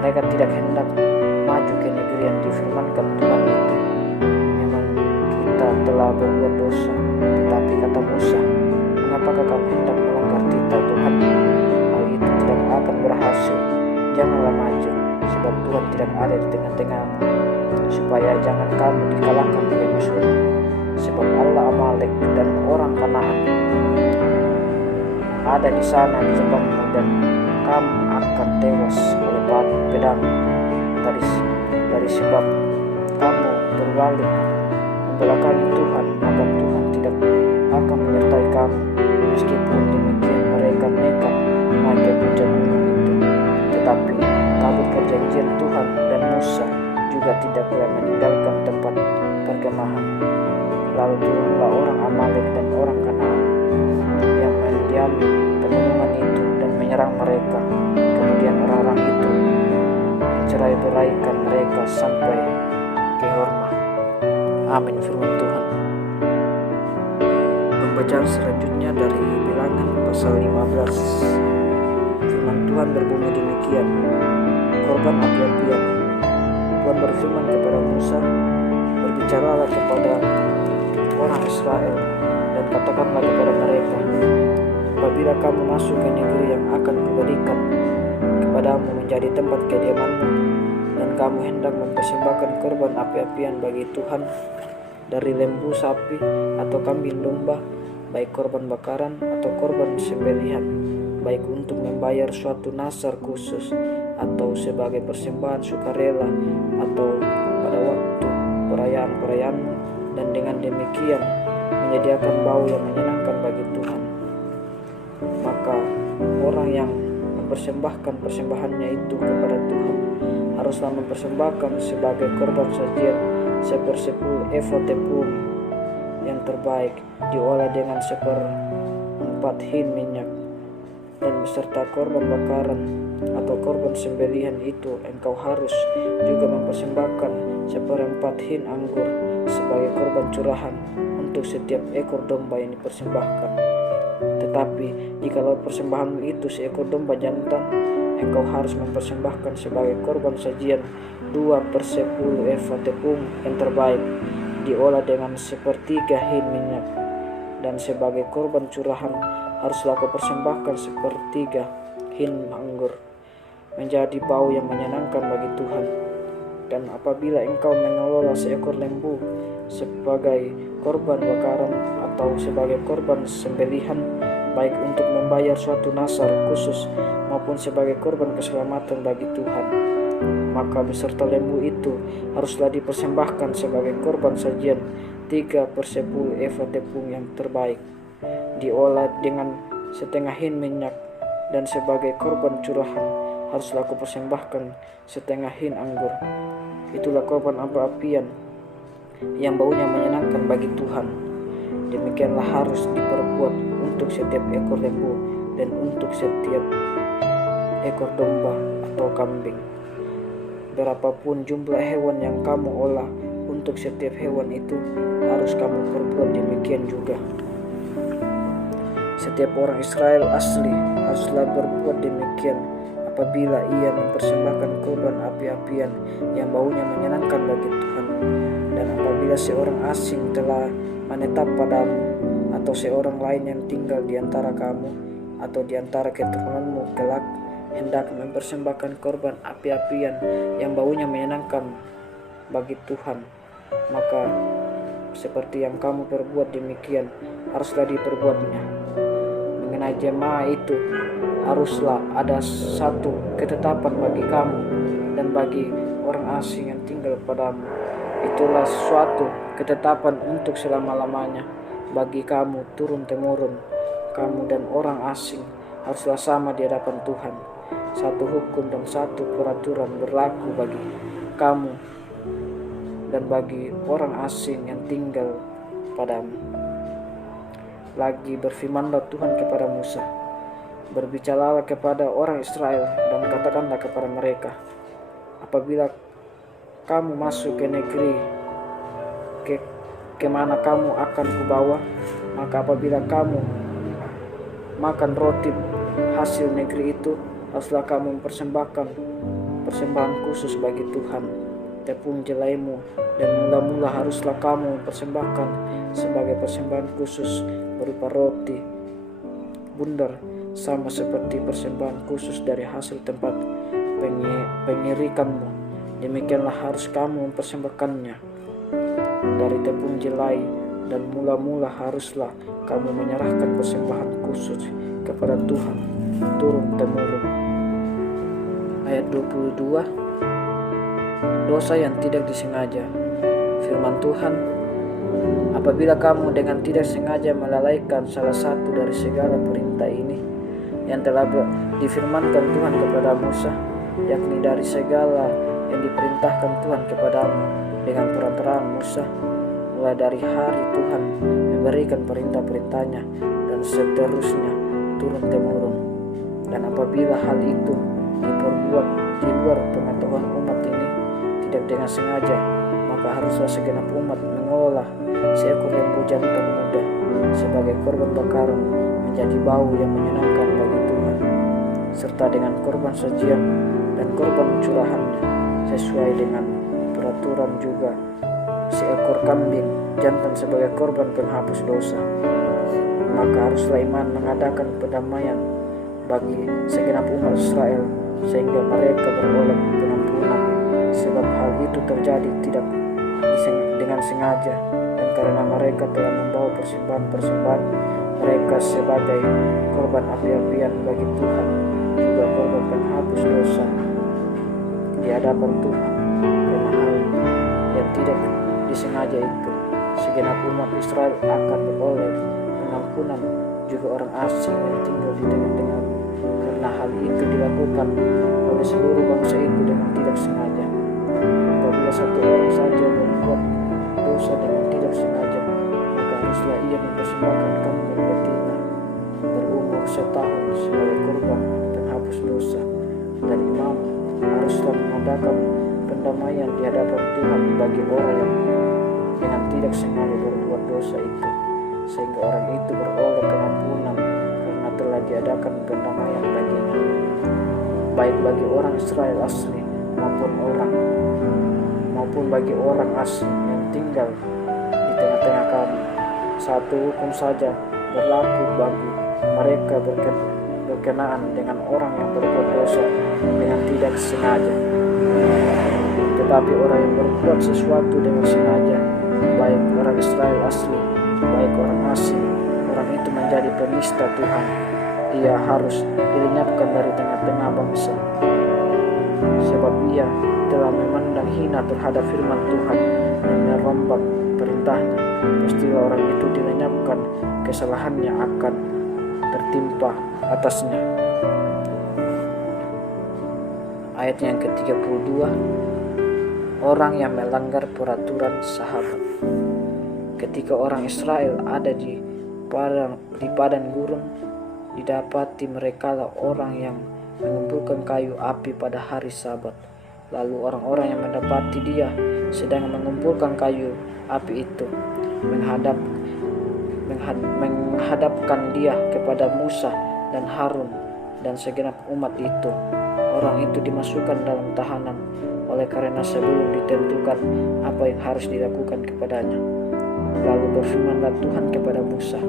mereka tidak hendak maju ke negeri yang difirmankan Tuhan itu. Memang kita telah berbuat dosa. Tetapi kata Musa, mengapakah kamu hendak melanggar titah Tuhan? Hal itu tidak akan berhasil. Janganlah maju, sebab Tuhan tidak ada di tengah-tengahmu, supaya jangan kamu dikalahkan oleh musuh. Sebab Allah Amalek dan orang Kanaan ada di sana di depanmu, dan kamu akan tewas oleh pedang. Dari sebab kamu berbalik membelakangi Tuhan, maka Tuhan tidak akan menyertai kamu. Meskipun demikian mereka nekat naik ke puncak gunung itu, tetapi kabut perjanjian Tuhan dan Musa juga tidaklah meninggalkan tempat perkemahan. Lalu turunlah orang Amalek dan orang Kanaan yang mendiami pegunungan itu dan menyerang mereka. Kemudian orang-orang itu mencerai-beraikan mereka sampai ke Hormah. Amin. Firman Tuhan. Pembacaan selanjutnya dari Bilangan pasal 15. Firman Tuhan berbunyi demikian. Korban api-apian. Tuhan berfirman kepada Musa, berbicaralah kepada orang Israel dan katakanlah kepada mereka, apabila kamu masuk ke negeri yang akan kuberikan kepadamu menjadi tempat kediamanmu, dan kamu hendak mempersembahkan korban api-apian bagi Tuhan dari lembu sapi atau kambing domba, baik korban bakaran atau korban sembelihan, baik untuk membayar suatu nasar khusus atau sebagai persembahan sukarela atau pada waktu perayaan-perayaanmu, dan dengan demikian menyediakan bau yang menyenangkan bagi Tuhan. Maka orang yang mempersembahkan persembahannya itu kepada Tuhan haruslah mempersembahkan sebagai korban sajian 1/10 efa tepung yang terbaik diolah dengan 1/4 hin minyak, dan beserta korban bakaran atau korban sembelihan itu engkau harus juga mempersembahkan 1/4 hin anggur sebagai korban curahan untuk setiap ekor domba yang dipersembahkan. Tetapi jikalau persembahanmu itu seekor domba jantan, engkau harus mempersembahkan sebagai korban sajian 2/10 efa tepung yang terbaik diolah dengan 1/3 hin minyak, dan sebagai korban curahan haruslah kau persembahkan 1/3 hin anggur, menjadi bau yang menyenangkan bagi Tuhan. Dan apabila engkau mengelola seekor lembu sebagai korban bakaran atau sebagai korban sembelihan, baik untuk membayar suatu nasar khusus maupun sebagai korban keselamatan bagi Tuhan, maka beserta lembu itu haruslah dipersembahkan sebagai korban sajian 3/10 efa tepung yang terbaik diolah dengan 1/2 hin minyak, dan sebagai korban curahan haruslah kau persembahkan 1/2 hin anggur. Itulah korban api-apian yang baunya menyenangkan bagi Tuhan. Demikianlah harus diperbuat untuk setiap ekor lembu dan untuk setiap ekor domba atau kambing. Berapapun jumlah hewan yang kamu olah, untuk setiap hewan itu harus kamu perbuat demikian juga. Setiap orang Israel asli haruslah berbuat demikian apabila ia mempersembahkan korban api-apian yang baunya menyenangkan bagi Tuhan. Dan apabila seorang asing telah menetap padamu, atau seorang lain yang tinggal di antara kamu atau di antara keturunanmu kelak hendak mempersembahkan korban api-apian yang baunya menyenangkan bagi Tuhan, maka seperti yang kamu perbuat demikian haruslah diperbuatnya. Mengenai jemaah itu, haruslah ada satu ketetapan bagi kamu dan bagi orang asing yang tinggal padamu. Itulah suatu ketetapan untuk selama-lamanya bagi kamu turun-temurun. Kamu dan orang asing haruslah sama di hadapan Tuhan. Satu hukum dan satu peraturan berlaku bagi kamu dan bagi orang asing yang tinggal padamu. Lagi berfirmanlah Tuhan kepada Musa, berbicaralah kepada orang Israel dan katakanlah kepada mereka, apabila kamu masuk ke negeri kemana kamu akan kubawa, maka apabila kamu makan roti hasil negeri itu, haruslah kamu mempersembahkan persembahan khusus bagi Tuhan. Tepung jelaimu dan mula-mula haruslah kamu mempersembahkan sebagai persembahan khusus berupa roti bundar, sama seperti persembahan khusus dari hasil tempat pengirikanmu. Demikianlah harus kamu mempersembahkannya dari tepung jelai, dan mula-mula haruslah kamu menyerahkan persembahan khusus kepada Tuhan turun-temurun. Ayat 22, dosa yang tidak disengaja. Firman Tuhan, apabila kamu dengan tidak sengaja melalaikan salah satu dari segala perintah ini yang telah difirmankan Tuhan kepada Musa, yakni dari segala yang diperintahkan Tuhan kepadamu dengan perantaraan Musa, mulai dari hari Tuhan memberikan perintah-perintahnya dan seterusnya turun-temurun. Dan apabila hal itu diperbuat di luar pengetahuan umat ini tidak dengan sengaja, maka haruslah segenap umat mengolah seekor lembu jantan muda sebagai korban bakaran menjadi bau yang menyenangkan bagi Tuhan, serta dengan korban sajian dan korban curahannya sesuai dengan peraturan juga seekor kambing jantan sebagai korban penghapus dosa. Maka haruslah iman mengadakan pendamaian bagi segenap umat Israel sehingga mereka beroleh pengampunan, sebab hal itu terjadi tidak dengan sengaja, dan karena mereka telah membawa persembahan-persembahan mereka sebagai korban api-apian bagi Tuhan, juga korban penghapus dosa di hadapan Tuhan. Karena hal yang tidak disengaja itu, segenap umat Israel akan beroleh pengampunan, juga orang asing yang tinggal di tengah-tengah, karena hal itu dilakukan oleh seluruh bangsa itu dengan tidak sengaja. Apabila satu orang saja berbuat dosa dengan tidak sengaja, maka haruslah ia mempersembahkan kambing betina berumur setahun sebagai korban penghapus dosa, dan imam haruslah mengadakan pendamaian di hadapan Tuhan bagi orang yang dengan tidak sengaja berbuat dosa itu, sehingga orang itu beroleh pengampunan karena telah diadakan pendamaian baginya, baik bagi orang Israel asli maupun bagi orang asing yang tinggal di tengah-tengah kami. Satu hukum saja berlaku bagi mereka berkenaan dengan orang yang berbuat dosa dengan tidak sengaja. Tetapi orang yang berbuat sesuatu dengan sengaja, baik orang Israel asli, baik orang asing, orang itu menjadi penista Tuhan. Ia harus dilenyapkan dari tengah-tengah bangsa, sebab ia telah memandang hina terhadap firman Tuhan dan merombak perintahnya. Pastilah orang itu dilenyapkan, kesalahannya akan tertimpa atasnya. Ayat yang ke-32, orang yang melanggar peraturan sahabat. Ketika orang Israel ada di padang gurun, didapati merekalah orang yang mengumpulkan kayu api pada hari Sabat. Lalu orang-orang yang mendapati dia sedang mengumpulkan kayu api itu menghadapkan dia kepada Musa dan Harun dan segenap umat itu. Orang itu dimasukkan dalam tahanan oleh karena sebelum ditentukan apa yang harus dilakukan kepadanya. Lalu berfirmanlah Tuhan kepada Musa,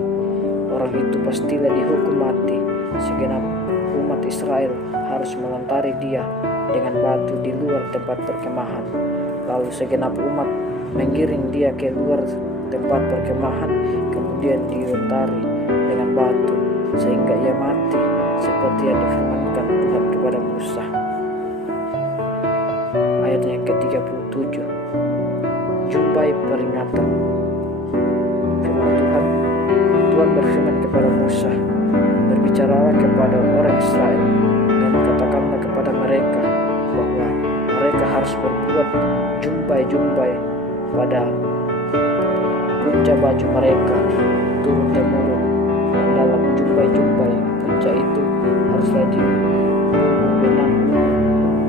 orang itu pastilah dihukum mati. Segenap umat Israel harus melantari dia dengan batu di luar tempat perkemahan. Lalu segenap umat menggiring dia ke luar tempat perkemahan, kemudian dilentari dengan batu sehingga ia mati, seperti yang difirmankan Tuhan kepada Musa. Ayat yang ke-37, jumpai peringatan. Firman Tuhan berfirman kepada Musa, berbicaralah kepada orang Israel dan katakanlah kepada mereka bahwa mereka harus berbuat jumbai-jumbai pada punca baju mereka turun-temurun, dan dalam jumbai-jumbai punca itu haruslah dibenang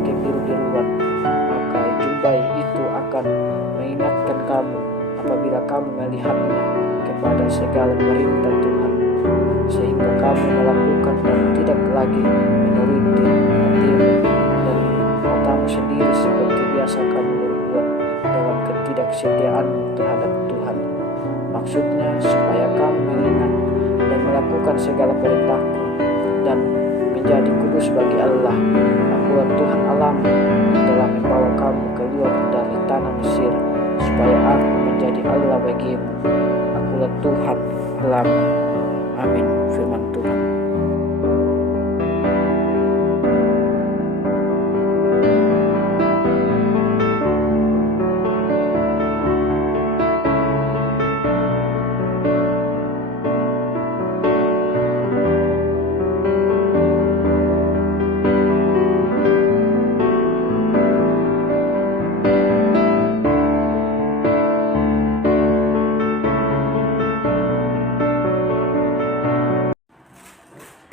kebiru-biruan. Maka jumbai itu akan mengingatkan kamu apabila kamu melihatnya kepada segala perintah Tuhan, sehingga kamu melakukan dan tidak lagi menuruti hatimu dan matamu sendiri seperti biasa kamu berbuat dalam ketidaksetiaanmu terhadap Tuhan. Maksudnya supaya kamu mengingat dan melakukan segala perintahku dan menjadi kudus bagi Allah. Akulah Tuhan Allahmu telah membawa kamu keluar dari tanah Mesir, supaya aku menjadi Allah bagimu. Akulah Tuhan Allahmu. Amin. Firman Tuhan.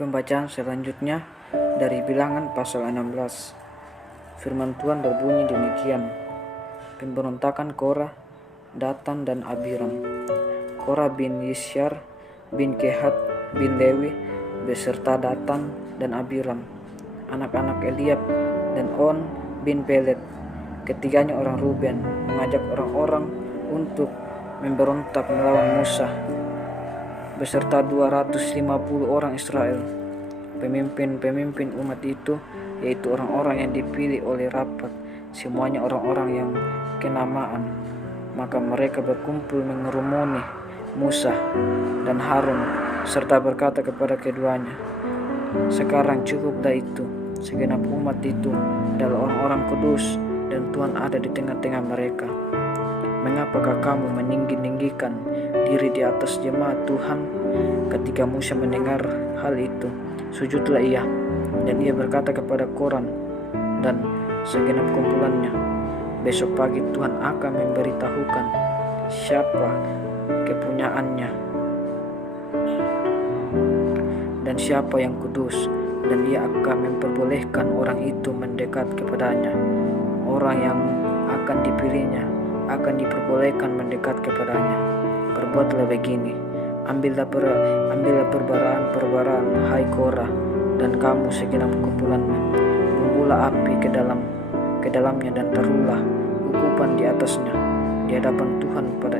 Pembacaan selanjutnya dari Bilangan pasal 16. Firman Tuhan berbunyi demikian. Pemberontakan Korah, Datan dan Abiram. Korah bin Yisyar bin Kehat bin Lewi beserta Datan dan Abiram, anak-anak Eliab dan On bin Pelet, ketiganya orang Ruben, mengajak orang-orang untuk memberontak melawan Musa beserta 250 orang Israel. Pemimpin-pemimpin umat itu yaitu orang-orang yang dipilih oleh rapat, semuanya orang-orang yang kenamaan. Maka mereka berkumpul mengerumuni Musa dan Harun serta berkata kepada keduanya, "Sekarang cukuplah itu, segenap umat itu adalah orang-orang kudus dan Tuhan ada di tengah-tengah mereka. Mengapakah kamu meninggi-ninggikan diri di atas jemaat Tuhan?" Ketika Musa mendengar hal itu, sujudlah ia, dan ia berkata kepada Koran dan segenap kumpulannya, "Besok pagi Tuhan akan memberitahukan siapa kepunyaannya dan siapa yang kudus, dan ia akan memperbolehkan orang itu mendekat kepadanya. Orang yang akan dipilihnya akan diperbolehkan mendekat kepadanya. Perbuatlah begini, ambillah perbaraan, hai Korah, dan kamu segenap kumpulannya. Bumbulah api ke dalamnya dan taruhlah ukupan di atasnya di hadapan Tuhan pada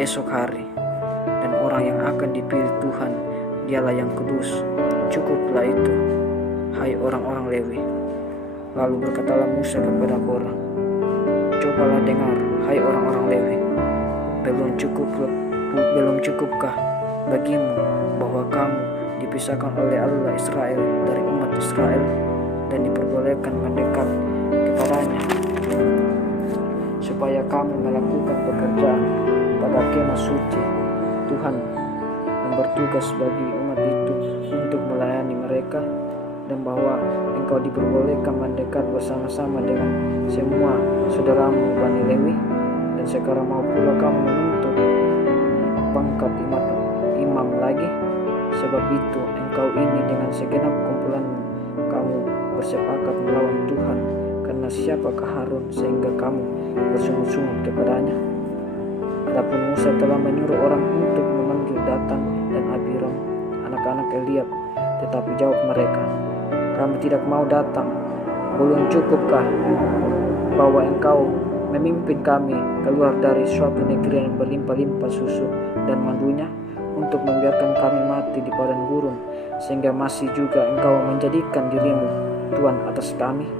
esok hari. Dan orang yang akan dipilih Tuhan, dialah yang kudus. Cukuplah itu, hai orang-orang Lewi." Lalu berkatalah Musa kepada Korah, "Cobalah dengar, hai orang-orang Lewi, belum cukupkah bagimu bahwa kamu dipisahkan oleh Allah Israel dari umat Israel dan diperbolehkan mendekat kepadanya supaya kamu melakukan pekerjaan pada kemah suci Tuhan yang bertugas bagi umat itu untuk melayani mereka, dan bahwa engkau diperbolehkan mendekat bersama-sama dengan semua saudaramu Bani Lewi, dan sekarang mau pula kamu menuntut pangkat imam lagi. Sebab itu engkau ini dengan segenap kumpulanmu kamu bersepakat melawan Tuhan, karena siapakah Harun sehingga kamu bersungut-sungut kepadanya?" Adapun Musa telah menyuruh orang untuk memanggil Datan dan Abiram, anak-anak Eliab, tetapi jawab mereka, "Kami tidak mau datang. Belum cukupkah bahwa engkau memimpin kami keluar dari suatu negeri yang berlimpah-limpah susu dan madunya, untuk membiarkan kami mati di padang gurun, sehingga masih juga engkau menjadikan dirimu Tuhan atas kami?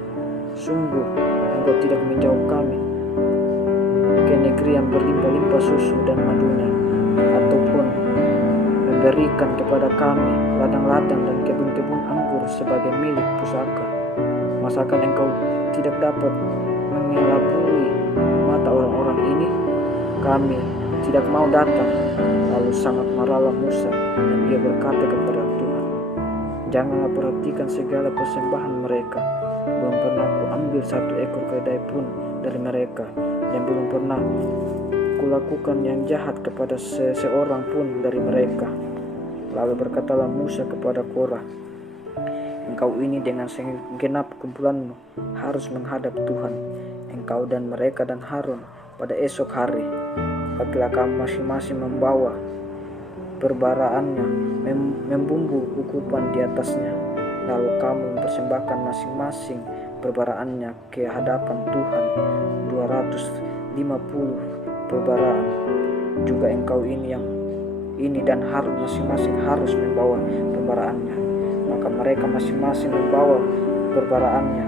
Sungguh engkau tidak menjauh kami ke negeri yang berlimpah-limpah susu dan madunya, ataupun memberikan kepada kami ladang-ladang dan kebun-kebun anggur sebagai milik pusaka. Masakan engkau tidak dapat mengelabui mata orang-orang ini? Kami tidak mau datang." Lalu sangat marahlah Musa, dan ia berkata kepada Tuhan, "Janganlah perhatikan segala persembahan mereka. Belum pernah kuambil satu ekor keledai pun dari mereka, dan belum pernah kulakukan yang jahat kepada seseorang pun dari mereka." Lalu berkatalah Musa kepada Korah, "Engkau ini dengan segenap kumpulanmu harus menghadap Tuhan, engkau dan mereka dan Harun, pada esok hari. Bagilah kamu masing-masing membawa perbaraannya, membumbu ukupan di atasnya. Lalu kamu mempersembahkan masing-masing perbaraannya ke hadapan Tuhan, 250 perbaraan. Juga engkau ini dan Harun masing-masing harus membawa perbaraannya. Maka mereka masing-masing membawa perbaraannya,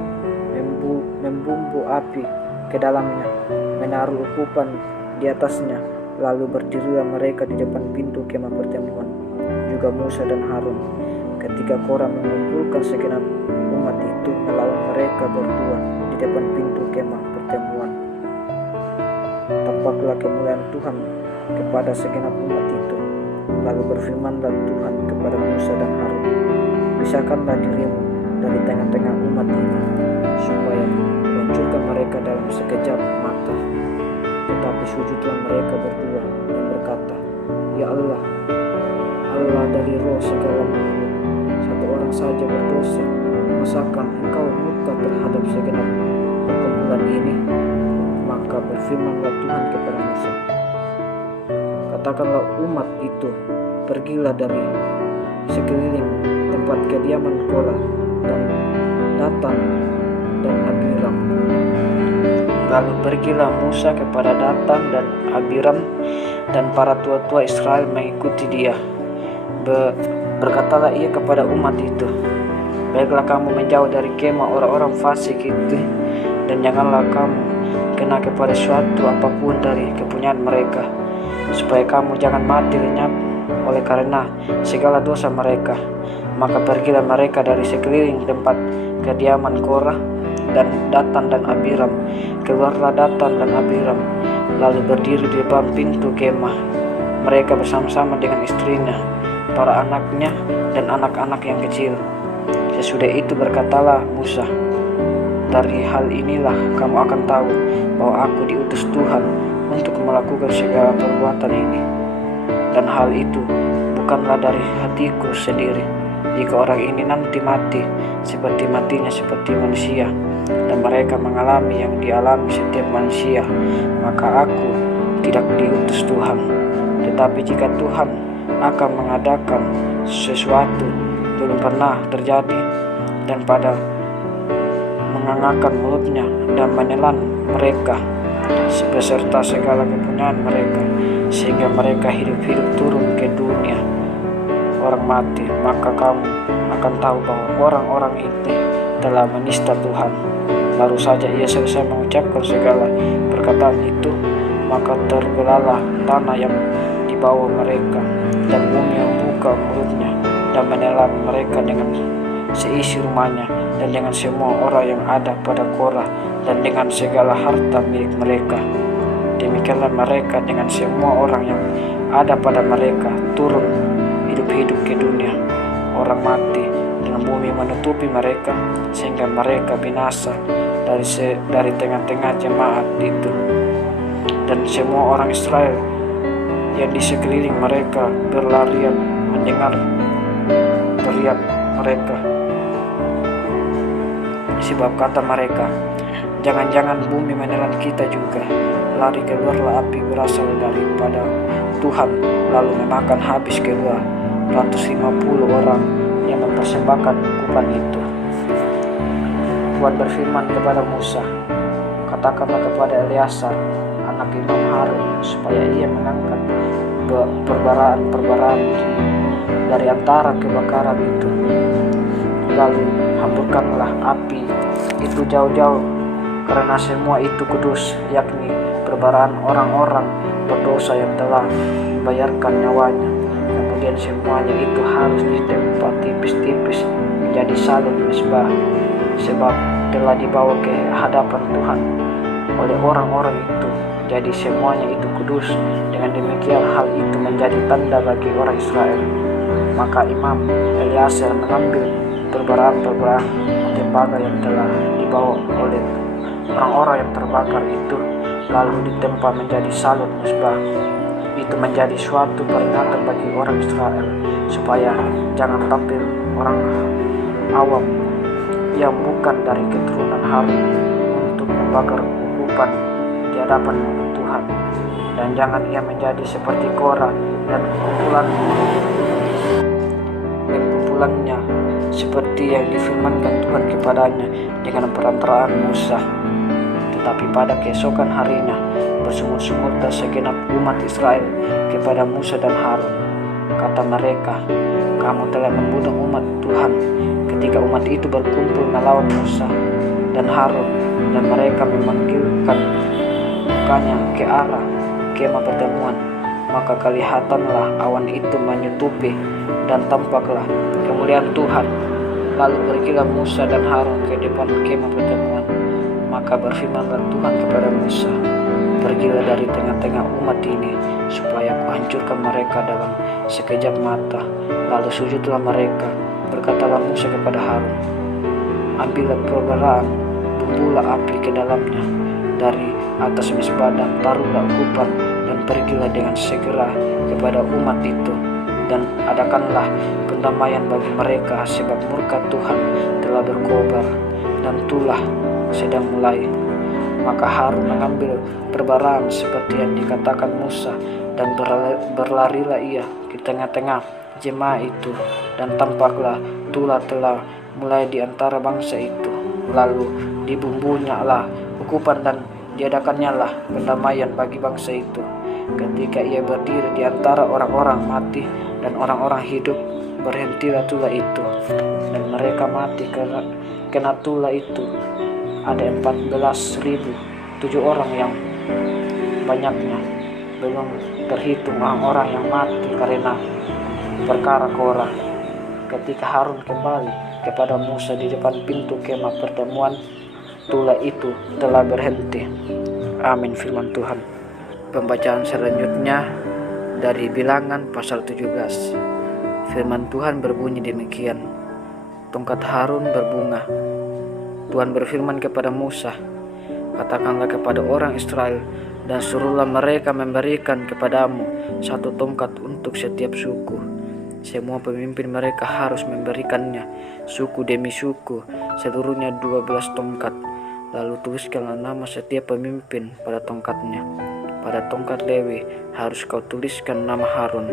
membumbu api ke dalamnya, menaruh ukupan di atasnya. Lalu berdirilah mereka di depan pintu kemah pertemuan, juga Musa dan Harun. Ketika Korah mengumpulkan segenap umat itu melawan mereka berdua di depan pintu kemah pertemuan, tampaklah kemuliaan Tuhan kepada segenap umat itu. Lalu berfirmanlah Tuhan kepada Musa dan Harun, "Pisahkanlah dirimu dari tengah-tengah umat ini, supaya hancurkan mereka dalam sekejap mata." Tetapi sujudlah mereka berdua dan berkata, "Ya Allah, Allah dari roh segala makhluk, satu orang saja berdosa. Masakan engkau murka terhadap segenap perkumpulan ini?" Maka berfirmanlah Tuhan kepada Musa, "Katakanlah umat itu, pergilah dari sekeliling tempat kediaman Korah dan Datan dan Abiram, Lalu pergilah Musa kepada Datan dan Abiram, dan para tua-tua Israel mengikuti dia. Berkatalah ia kepada umat itu, baiklah kamu menjauh dari kemah orang-orang fasik itu, dan janganlah kamu kena kepada suatu apapun dari kepunyaan mereka, supaya kamu jangan mati lenyap oleh karena segala dosa mereka. Maka pergilah mereka dari sekeliling tempat kediaman Korah dan Datan dan Abiram. Keluarlah Datan dan Abiram, lalu berdiri di depan pintu kemah, mereka bersama-sama dengan istrinya, para anaknya, dan anak-anak yang kecil. Sesudah itu berkatalah Musa, dari hal inilah kamu akan tahu bahwa aku diutus Tuhan untuk melakukan segala perbuatan ini. Dan hal itu bukanlah dari hatiku sendiri. Jika orang ini nanti mati seperti matinya seperti manusia, dan mereka mengalami yang dialami setiap manusia, maka aku tidak diutus Tuhan. Tetapi jika Tuhan akan mengadakan sesuatu belum pernah terjadi, dan pada mengangkat mulutnya dan menelan mereka beserta segala kepunyaan mereka, sehingga mereka hidup-hidup turun ke dunia orang mati, maka kamu akan tahu bahwa orang-orang itu telah menista Tuhan. Baru saja ia selesai mengucapkan segala perkataan itu, maka terbelahlah tanah yang di bawah mereka, dan bumi yang buka mulutnya dan menelan mereka dengan seisi rumahnya, dan dengan semua orang yang ada pada Korah, dan dengan segala harta milik mereka. Demikianlah mereka dengan semua orang yang ada pada mereka turun hidup-hidup ke dunia orang mati, dan bumi menutupi mereka sehingga mereka binasa dari tengah-tengah jemaat itu. Dan semua orang Israel yang di sekeliling mereka berlarian mendengar teriak mereka, sebab kata mereka, jangan-jangan bumi menelan kita juga. Lari keluarlah api berasal daripada Tuhan, lalu memakan habis kedua 150 orang yang mempersembahkan hukuman itu. Tuhan berfirman kepada Musa, katakanlah kepada Eleazar anak Imam Harun, supaya ia mengangkat perbaraan dari antara kebakaran itu. Lalu hamburkanlah api itu jauh-jauh, karena semua itu kudus, yakni perbaraan orang-orang berdosa yang telah membayarkan nyawanya. Kemudian semuanya itu harus ditempa tipis-tipis menjadi salib mezbah, sebab telah dibawa ke hadapan Tuhan oleh orang-orang itu. Jadi semuanya itu kudus. Dengan demikian hal itu menjadi tanda bagi orang Israel. Maka Imam Eleazar mengambil perbaraan tembaga yang telah dibawa oleh orang-orang yang terbakar itu, lalu ditempa menjadi salib mezbah. Itu menjadi suatu peringatan bagi orang Israel, supaya jangan tampil orang awam yang bukan dari keturunan Harun untuk membakar ukupan di hadapan Tuhan. Dan jangan ia menjadi seperti Korah dan kumpulannya, seperti yang difirmankan Tuhan kepadanya dengan perantaraan Musa. Tetapi pada keesokan harinya bersungut-sungutlah segenap umat Israel kepada Musa dan Harun. Kata mereka, kamu telah membunuh umat Tuhan. Ketika umat itu berkumpul melawan Musa dan Harun, dan mereka memanggilkan mukanya ke arah kemah pertemuan, maka kelihatanlah awan itu menyutupi, dan tampaklah kemuliaan Tuhan. Lalu pergilah Musa dan Harun ke depan kemah pertemuan. Maka berfirmanlah Tuhan kepada Musa, pergilah dari tengah-tengah umat ini, supaya kuhancurkan mereka dalam sekejap mata. Lalu sujudlah mereka. Berkatalah Musa kepada Harun, ambillah perbaraan, bumbulah api ke dalamnya dari atas mezbah, dan taruhlah ukupan, dan pergilah dengan segera kepada umat itu, dan adakanlah pendamaian bagi mereka, sebab murka Tuhan telah berkobar, dan tulah sedang mulai. Maka Harun mengambil perbaraan seperti yang dikatakan Musa, dan berlarilah ia ke tengah-tengah jemaah itu, dan tampaklah tulah telah mulai di antara bangsa itu. Lalu dibumbunya lah ukupan dan diadakannya lah pendamaian bagi bangsa itu ketika ia berdiri di antara orang-orang mati dan orang-orang hidup. Berhentilah tulah itu, dan mereka mati kena tulah itu. Ada 14.007 orang yang banyaknya, belum terhitung orang-orang yang mati karena perkara Korah. Ketika Harun kembali kepada Musa di depan pintu kemah pertemuan, tulah itu telah berhenti. Amin, firman Tuhan. Pembacaan selanjutnya dari Bilangan pasal 17. Firman Tuhan berbunyi demikian. Tongkat Harun berbunga. Tuhan berfirman kepada Musa, katakanlah kepada orang Israel, dan suruhlah mereka memberikan kepadamu satu tongkat untuk setiap suku. Semua pemimpin mereka harus memberikannya, suku demi suku, seluruhnya 12 tongkat. Lalu tuliskanlah nama setiap pemimpin pada tongkatnya. Pada tongkat Lewi harus kau tuliskan nama Harun.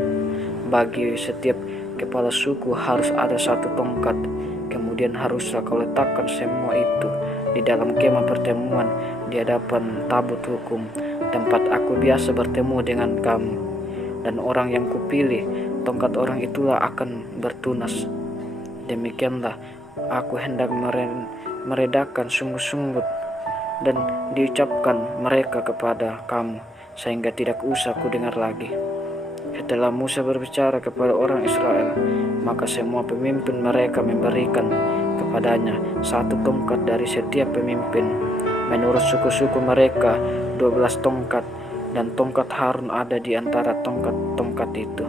Bagi setiap kepala suku harus ada satu tongkat. Kemudian haruslah kau letakkan semua itu di dalam kemah pertemuan di hadapan tabut hukum, tempat aku biasa bertemu dengan kamu. Dan orang yang kupilih, tongkat orang itulah akan bertunas. Demikianlah aku hendak meredakan sungut-sungut dan diucapkan mereka kepada kamu, sehingga tidak usah kudengar lagi. Setelah Musa berbicara kepada orang Israel, maka semua pemimpin mereka memberikan kepadanya satu tongkat dari setiap pemimpin, menurut suku-suku mereka 12 tongkat, dan tongkat Harun ada di antara tongkat-tongkat itu.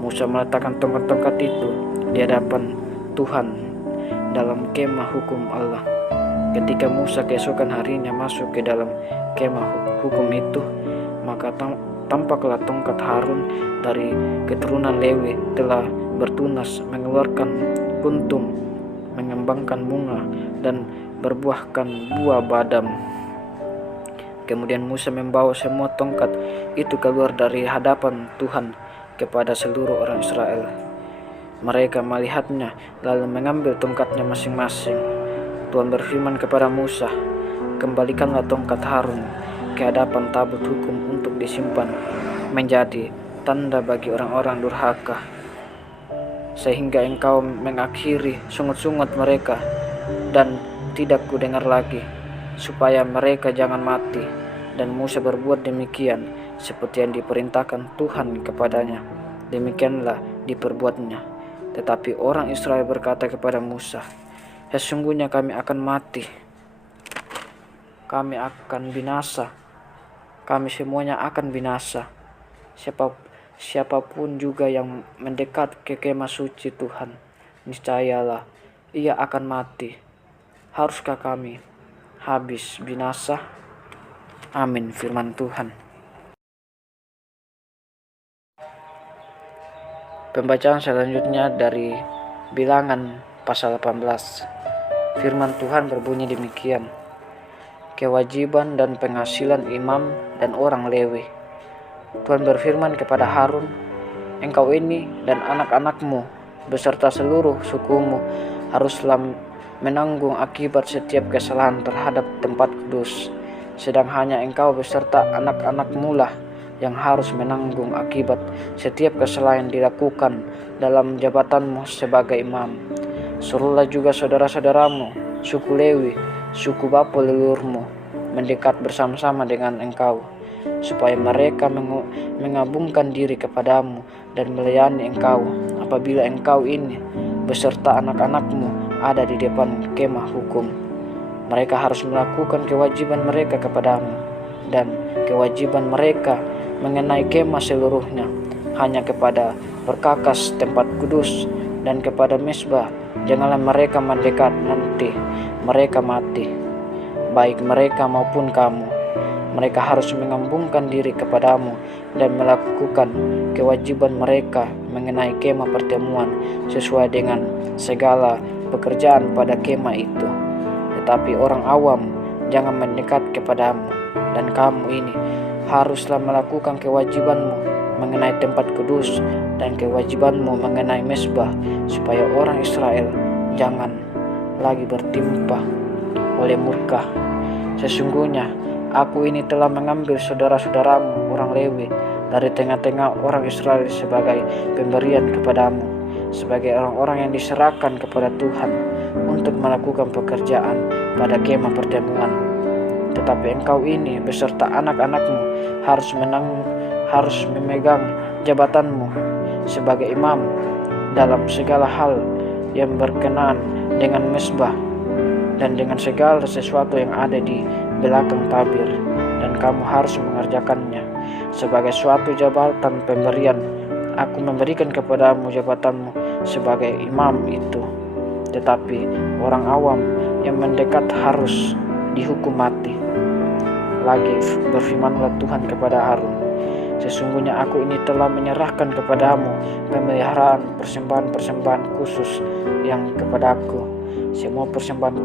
Musa meletakkan tongkat-tongkat itu di hadapan Tuhan dalam kemah hukum Allah. Ketika Musa keesokan harinya masuk ke dalam kemah hukum itu, maka tampaklah tongkat Harun dari keturunan Lewi telah bertunas, mengeluarkan kuntum, mengembangkan bunga, dan berbuahkan buah badam. Kemudian Musa membawa semua tongkat itu keluar dari hadapan Tuhan kepada seluruh orang Israel. Mereka melihatnya lalu mengambil tongkatnya masing-masing. Tuhan berfirman kepada Musa, kembalikanlah tongkat Harun ke hadapan tabut hukum untuk disimpan menjadi tanda bagi orang-orang durhaka, sehingga engkau mengakhiri sungut-sungut mereka dan tidak kudengar lagi, supaya mereka jangan mati. Dan Musa berbuat demikian seperti yang diperintahkan Tuhan kepadanya. Demikianlah diperbuatnya. Tetapi orang Israel berkata kepada Musa, sesungguhnya kami akan mati, kami akan binasa, kami semuanya akan binasa. Siapapun juga yang mendekat ke kemah suci Tuhan, niscayalah ia akan mati. Haruskah kami habis binasa? Amin, firman Tuhan. Pembacaan selanjutnya dari Bilangan pasal 18. Firman Tuhan berbunyi demikian. Kewajiban dan penghasilan imam dan orang Lewi. Tuhan berfirman kepada Harun, engkau ini dan anak-anakmu beserta seluruh sukumu haruslah menanggung akibat setiap kesalahan terhadap tempat kudus. Sedang hanya engkau beserta anak-anakmu lah yang harus menanggung akibat setiap kesalahan yang dilakukan dalam jabatanmu sebagai imam. Suruhlah juga saudara-saudaramu, suku Lewi, suku bapa leluhurmu, mendekat bersama-sama dengan engkau, supaya mereka mengabungkan diri kepadamu dan melayani engkau apabila engkau ini beserta anak-anakmu ada di depan kemah hukum. Mereka harus melakukan kewajiban mereka kepadamu, dan kewajiban mereka mengenai kemah seluruhnya, hanya kepada perkakas tempat kudus dan kepada mezbah janganlah mereka mendekat, nanti mereka mati, baik mereka maupun kamu. Mereka harus mengambungkan diri kepadamu dan melakukan kewajiban mereka mengenai kemah pertemuan sesuai dengan segala pekerjaan pada kemah itu. Tetapi orang awam jangan mendekat kepadamu, dan kamu ini haruslah melakukan kewajibanmu mengenai tempat kudus dan kewajibanmu mengenai mezbah, supaya orang Israel jangan lagi bertimpa oleh murka. Sesungguhnya Aku ini telah mengambil saudara-saudaramu orang Lewi dari tengah-tengah orang Israel sebagai pemberian kepadamu, sebagai orang-orang yang diserahkan kepada Tuhan untuk melakukan pekerjaan pada kemah pertemuan. Tetapi engkau ini beserta anak-anakmu harus memegang jabatanmu sebagai imam dalam segala hal yang berkenaan dengan mezbah dan dengan segala sesuatu yang ada di belakang tabir, dan kamu harus mengerjakannya sebagai suatu jabatan pemberian. Aku memberikan kepadamu jabatanmu sebagai imam itu, tetapi orang awam yang mendekat harus dihukum mati. Lagi berfirmanlah Tuhan kepada Harun, sesungguhnya aku ini telah menyerahkan kepadamu pemeliharaan persembahan-persembahan khusus yang kepadaku. Semua persembahan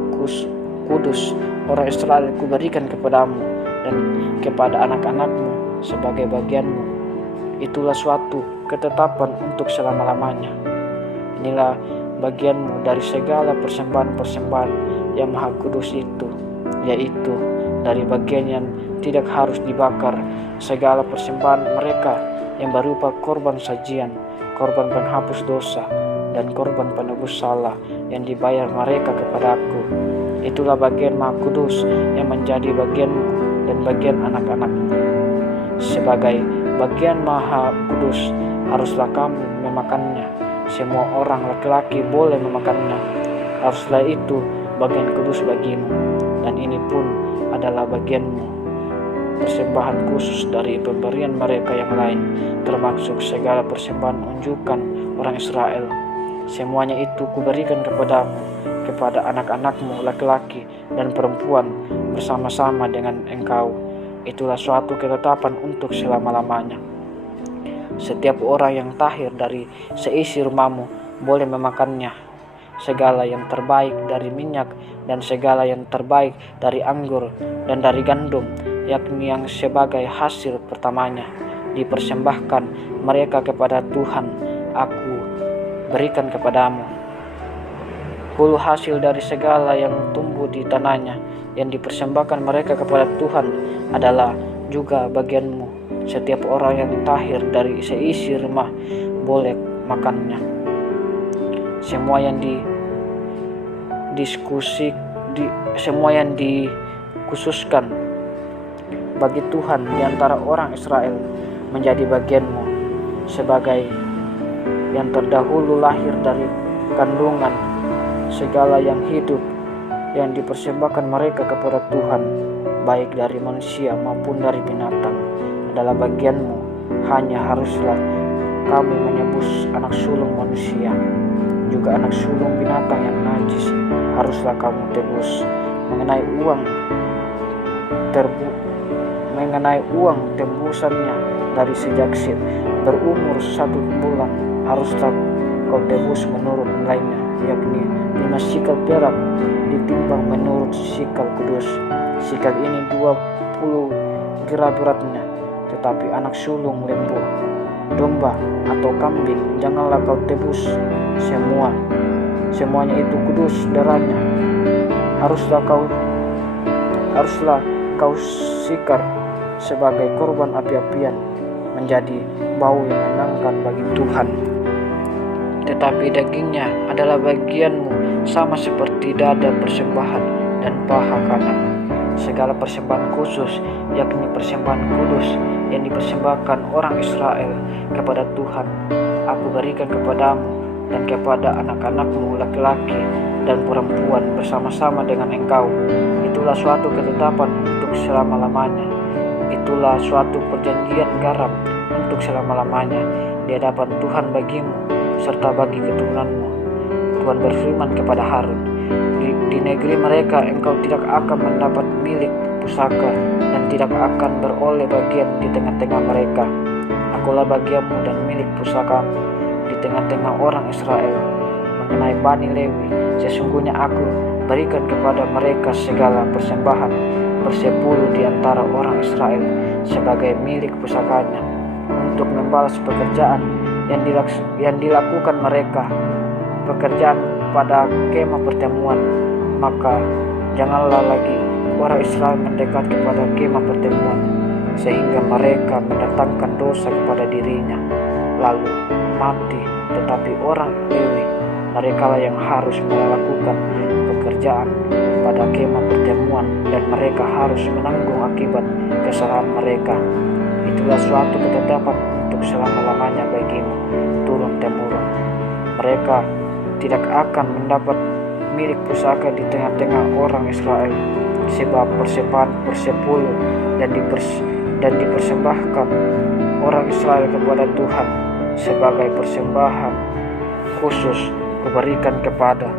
kudus orang Israel kuberikan kepadamu dan kepada anak-anakmu sebagai bagianmu. Itulah suatu ketetapan untuk selama-lamanya. Inilah bagianmu dari segala persembahan-persembahan yang maha kudus itu, yaitu dari bagian yang tidak harus dibakar segala persembahan mereka yang berupa korban sajian, korban penghapus dosa, dan korban penebus salah yang dibayar mereka kepadaku. Itulah bagian maha kudus yang menjadi bagianmu dan bagian anak-anakmu. Sebagai bagian maha kudus haruslah kamu memakannya. Semua orang laki-laki boleh memakannya. Haruslah itu bagian kudus bagimu, dan ini pun adalah bagianmu. Persembahan khusus dari pemberian mereka yang lain, termasuk segala persembahan unjukan orang Israel, semuanya itu kuberikan kepadamu, kepada anak-anakmu laki-laki dan perempuan bersama-sama dengan engkau. Itulah suatu ketetapan untuk selama-lamanya. Setiap orang yang tahir dari seisi rumahmu boleh memakannya. Segala yang terbaik dari minyak dan segala yang terbaik dari anggur dan dari gandum, yakni yang sebagai hasil pertamanya, dipersembahkan mereka kepada Tuhan, aku berikan kepadamu. Hulu hasil dari segala yang tumbuh di tanahnya yang dipersembahkan mereka kepada Tuhan adalah juga bagianmu. Setiap orang yang tahir dari seisi rumah boleh makannya. Semua yang dikhususkan bagi Tuhan di antara orang Israel menjadi bagianmu, sebagai yang terdahulu lahir dari kandungan. Segala yang hidup yang dipersembahkan mereka kepada Tuhan, baik dari manusia maupun dari binatang, adalah bagianmu. Hanya haruslah kamu menebus anak sulung manusia, juga anak sulung binatang yang najis haruslah kamu tebus. Mengenai uang tembusannya dari sejak berumur 1 bulan haruslah kau tebus menurut nilainya, yakni 5 sikal perak ditimbang menurut sikal kudus. Sikal ini 20 gram beratnya. Tetapi anak sulung lembu, domba atau kambing janganlah kau tebus. Semuanya itu kudus darahnya. Haruslah kau sikar sebagai korban api-apian, menjadi bau yang menyenangkan bagi Tuhan. Tetapi dagingnya adalah bagianmu, sama seperti dada persembahan dan paha kanan. Segala persembahan khusus, yakni persembahan kudus yang dipersembahkan orang Israel kepada Tuhan, aku berikan kepadamu dan kepada anak-anakmu laki-laki dan perempuan bersama-sama dengan engkau. Itulah suatu ketetapan untuk selama-lamanya. Itulah suatu perjanjian garam untuk selama-lamanya di hadapan Tuhan bagimu serta bagi keturunanmu. Tuhan berfirman kepada Harun, di negeri mereka engkau tidak akan mendapat milik pusaka dan tidak akan beroleh bagian di tengah-tengah mereka. Akulah bagianmu dan milik pusakamu di tengah-tengah orang Israel. Mengenai Bani Lewi, sesungguhnya aku berikan kepada mereka segala persembahan bersepuluh di antara orang Israel sebagai milik pusakanya, untuk membalas pekerjaan yang dilakukan mereka, pekerjaan pada kemah pertemuan. Maka janganlah lagi orang Israel mendekat kepada kemah pertemuan, sehingga mereka mendatangkan dosa kepada dirinya, lalu mati. Tetapi orang Lewi, mereka lah yang harus melakukan pekerjaan pada kemah pertemuan, dan mereka harus menanggung akibat kesalahan mereka. Itulah suatu ketetapan untuk selama-lamanya bagimu, turun-temurun. Mereka tidak akan mendapat milik pusaka di tengah-tengah orang Israel, sebab persembahan bersepuluh dan dipersembahkan orang Israel kepada Tuhan sebagai persembahan khusus kuberikan kepada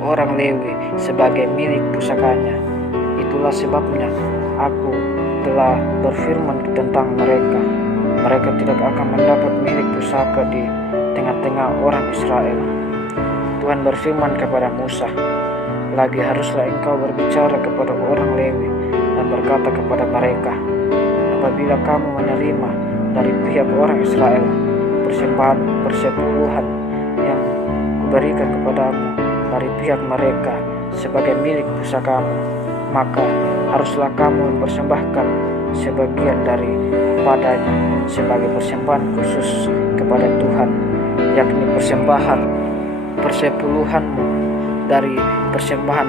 orang Lewi sebagai milik pusakanya. Itulah sebabnya aku telah berfirman tentang mereka. Mereka tidak akan mendapat milik pusaka di tengah-tengah orang Israel. Tuhan berfirman kepada Musa, lagi haruslah engkau berbicara kepada orang Lewi dan berkata kepada mereka, apabila kamu menerima dari pihak orang Israel persembahan persepuluhan yang kuberikan kepadamu dari pihak mereka sebagai milik pusakamu, maka haruslah kamu mempersembahkan sebagian daripadanya sebagai persembahan khusus kepada Tuhan, yakni persembahan persepuluhanmu dari persembahan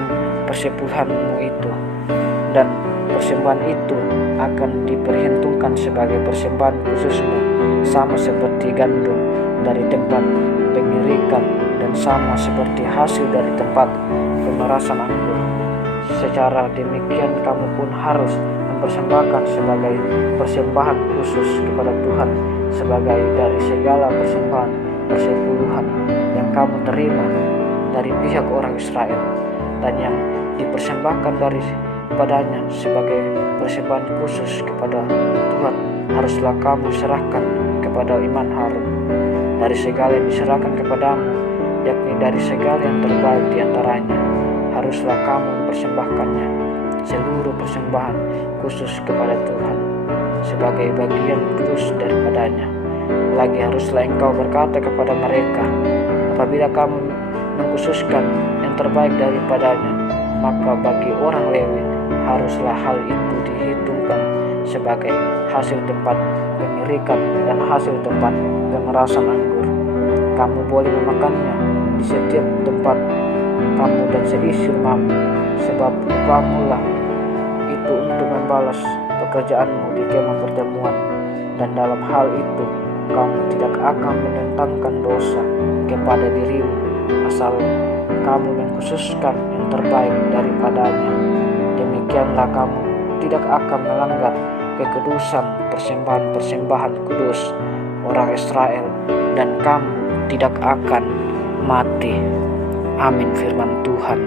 persepuluhanmu itu, dan persembahan itu akan diperhitungkan sebagai persembahan khususmu, sama seperti gandum dari tempat pengirikan dan sama seperti hasil dari tempat pemerasan anggur. Secara demikian kamu pun harus mempersembahkan sebagai persembahan khusus kepada Tuhan sebagai dari segala persembahan persepuluhan yang kamu terima dari pihak orang Israel, dan yang dipersembahkan daripadanya sebagai persembahan khusus kepada Tuhan haruslah kamu serahkan kepada imam Harun. Dari segala yang diserahkan kepadamu, yakni dari segala yang terbaik di antaranya, haruslah kamu mempersembahkannya seluruh persembahan khusus kepada Tuhan sebagai bagian kudus daripadanya. Lagi haruslah engkau berkata kepada mereka, apabila kamu mengkhususkan yang terbaik daripadanya, maka bagi orang Lewi haruslah hal itu dihitungkan sebagai hasil tempat pengirikan dan hasil tempat pemerasan anggur. Kamu boleh memakannya di setiap tempat kamu dan seisi rumahmu, sebab upamulah itu untuk membalas pekerjaanmu di kemah pertemuan, dan dalam hal itu kamu tidak akan menentangkan dosa kepada dirimu, asal kamu mengkhususkan yang terbaik daripadanya. Demikianlah kamu tidak akan melanggar kekudusan persembahan-persembahan kudus orang Israel, dan kamu tidak akan mati. Amin firman Tuhan.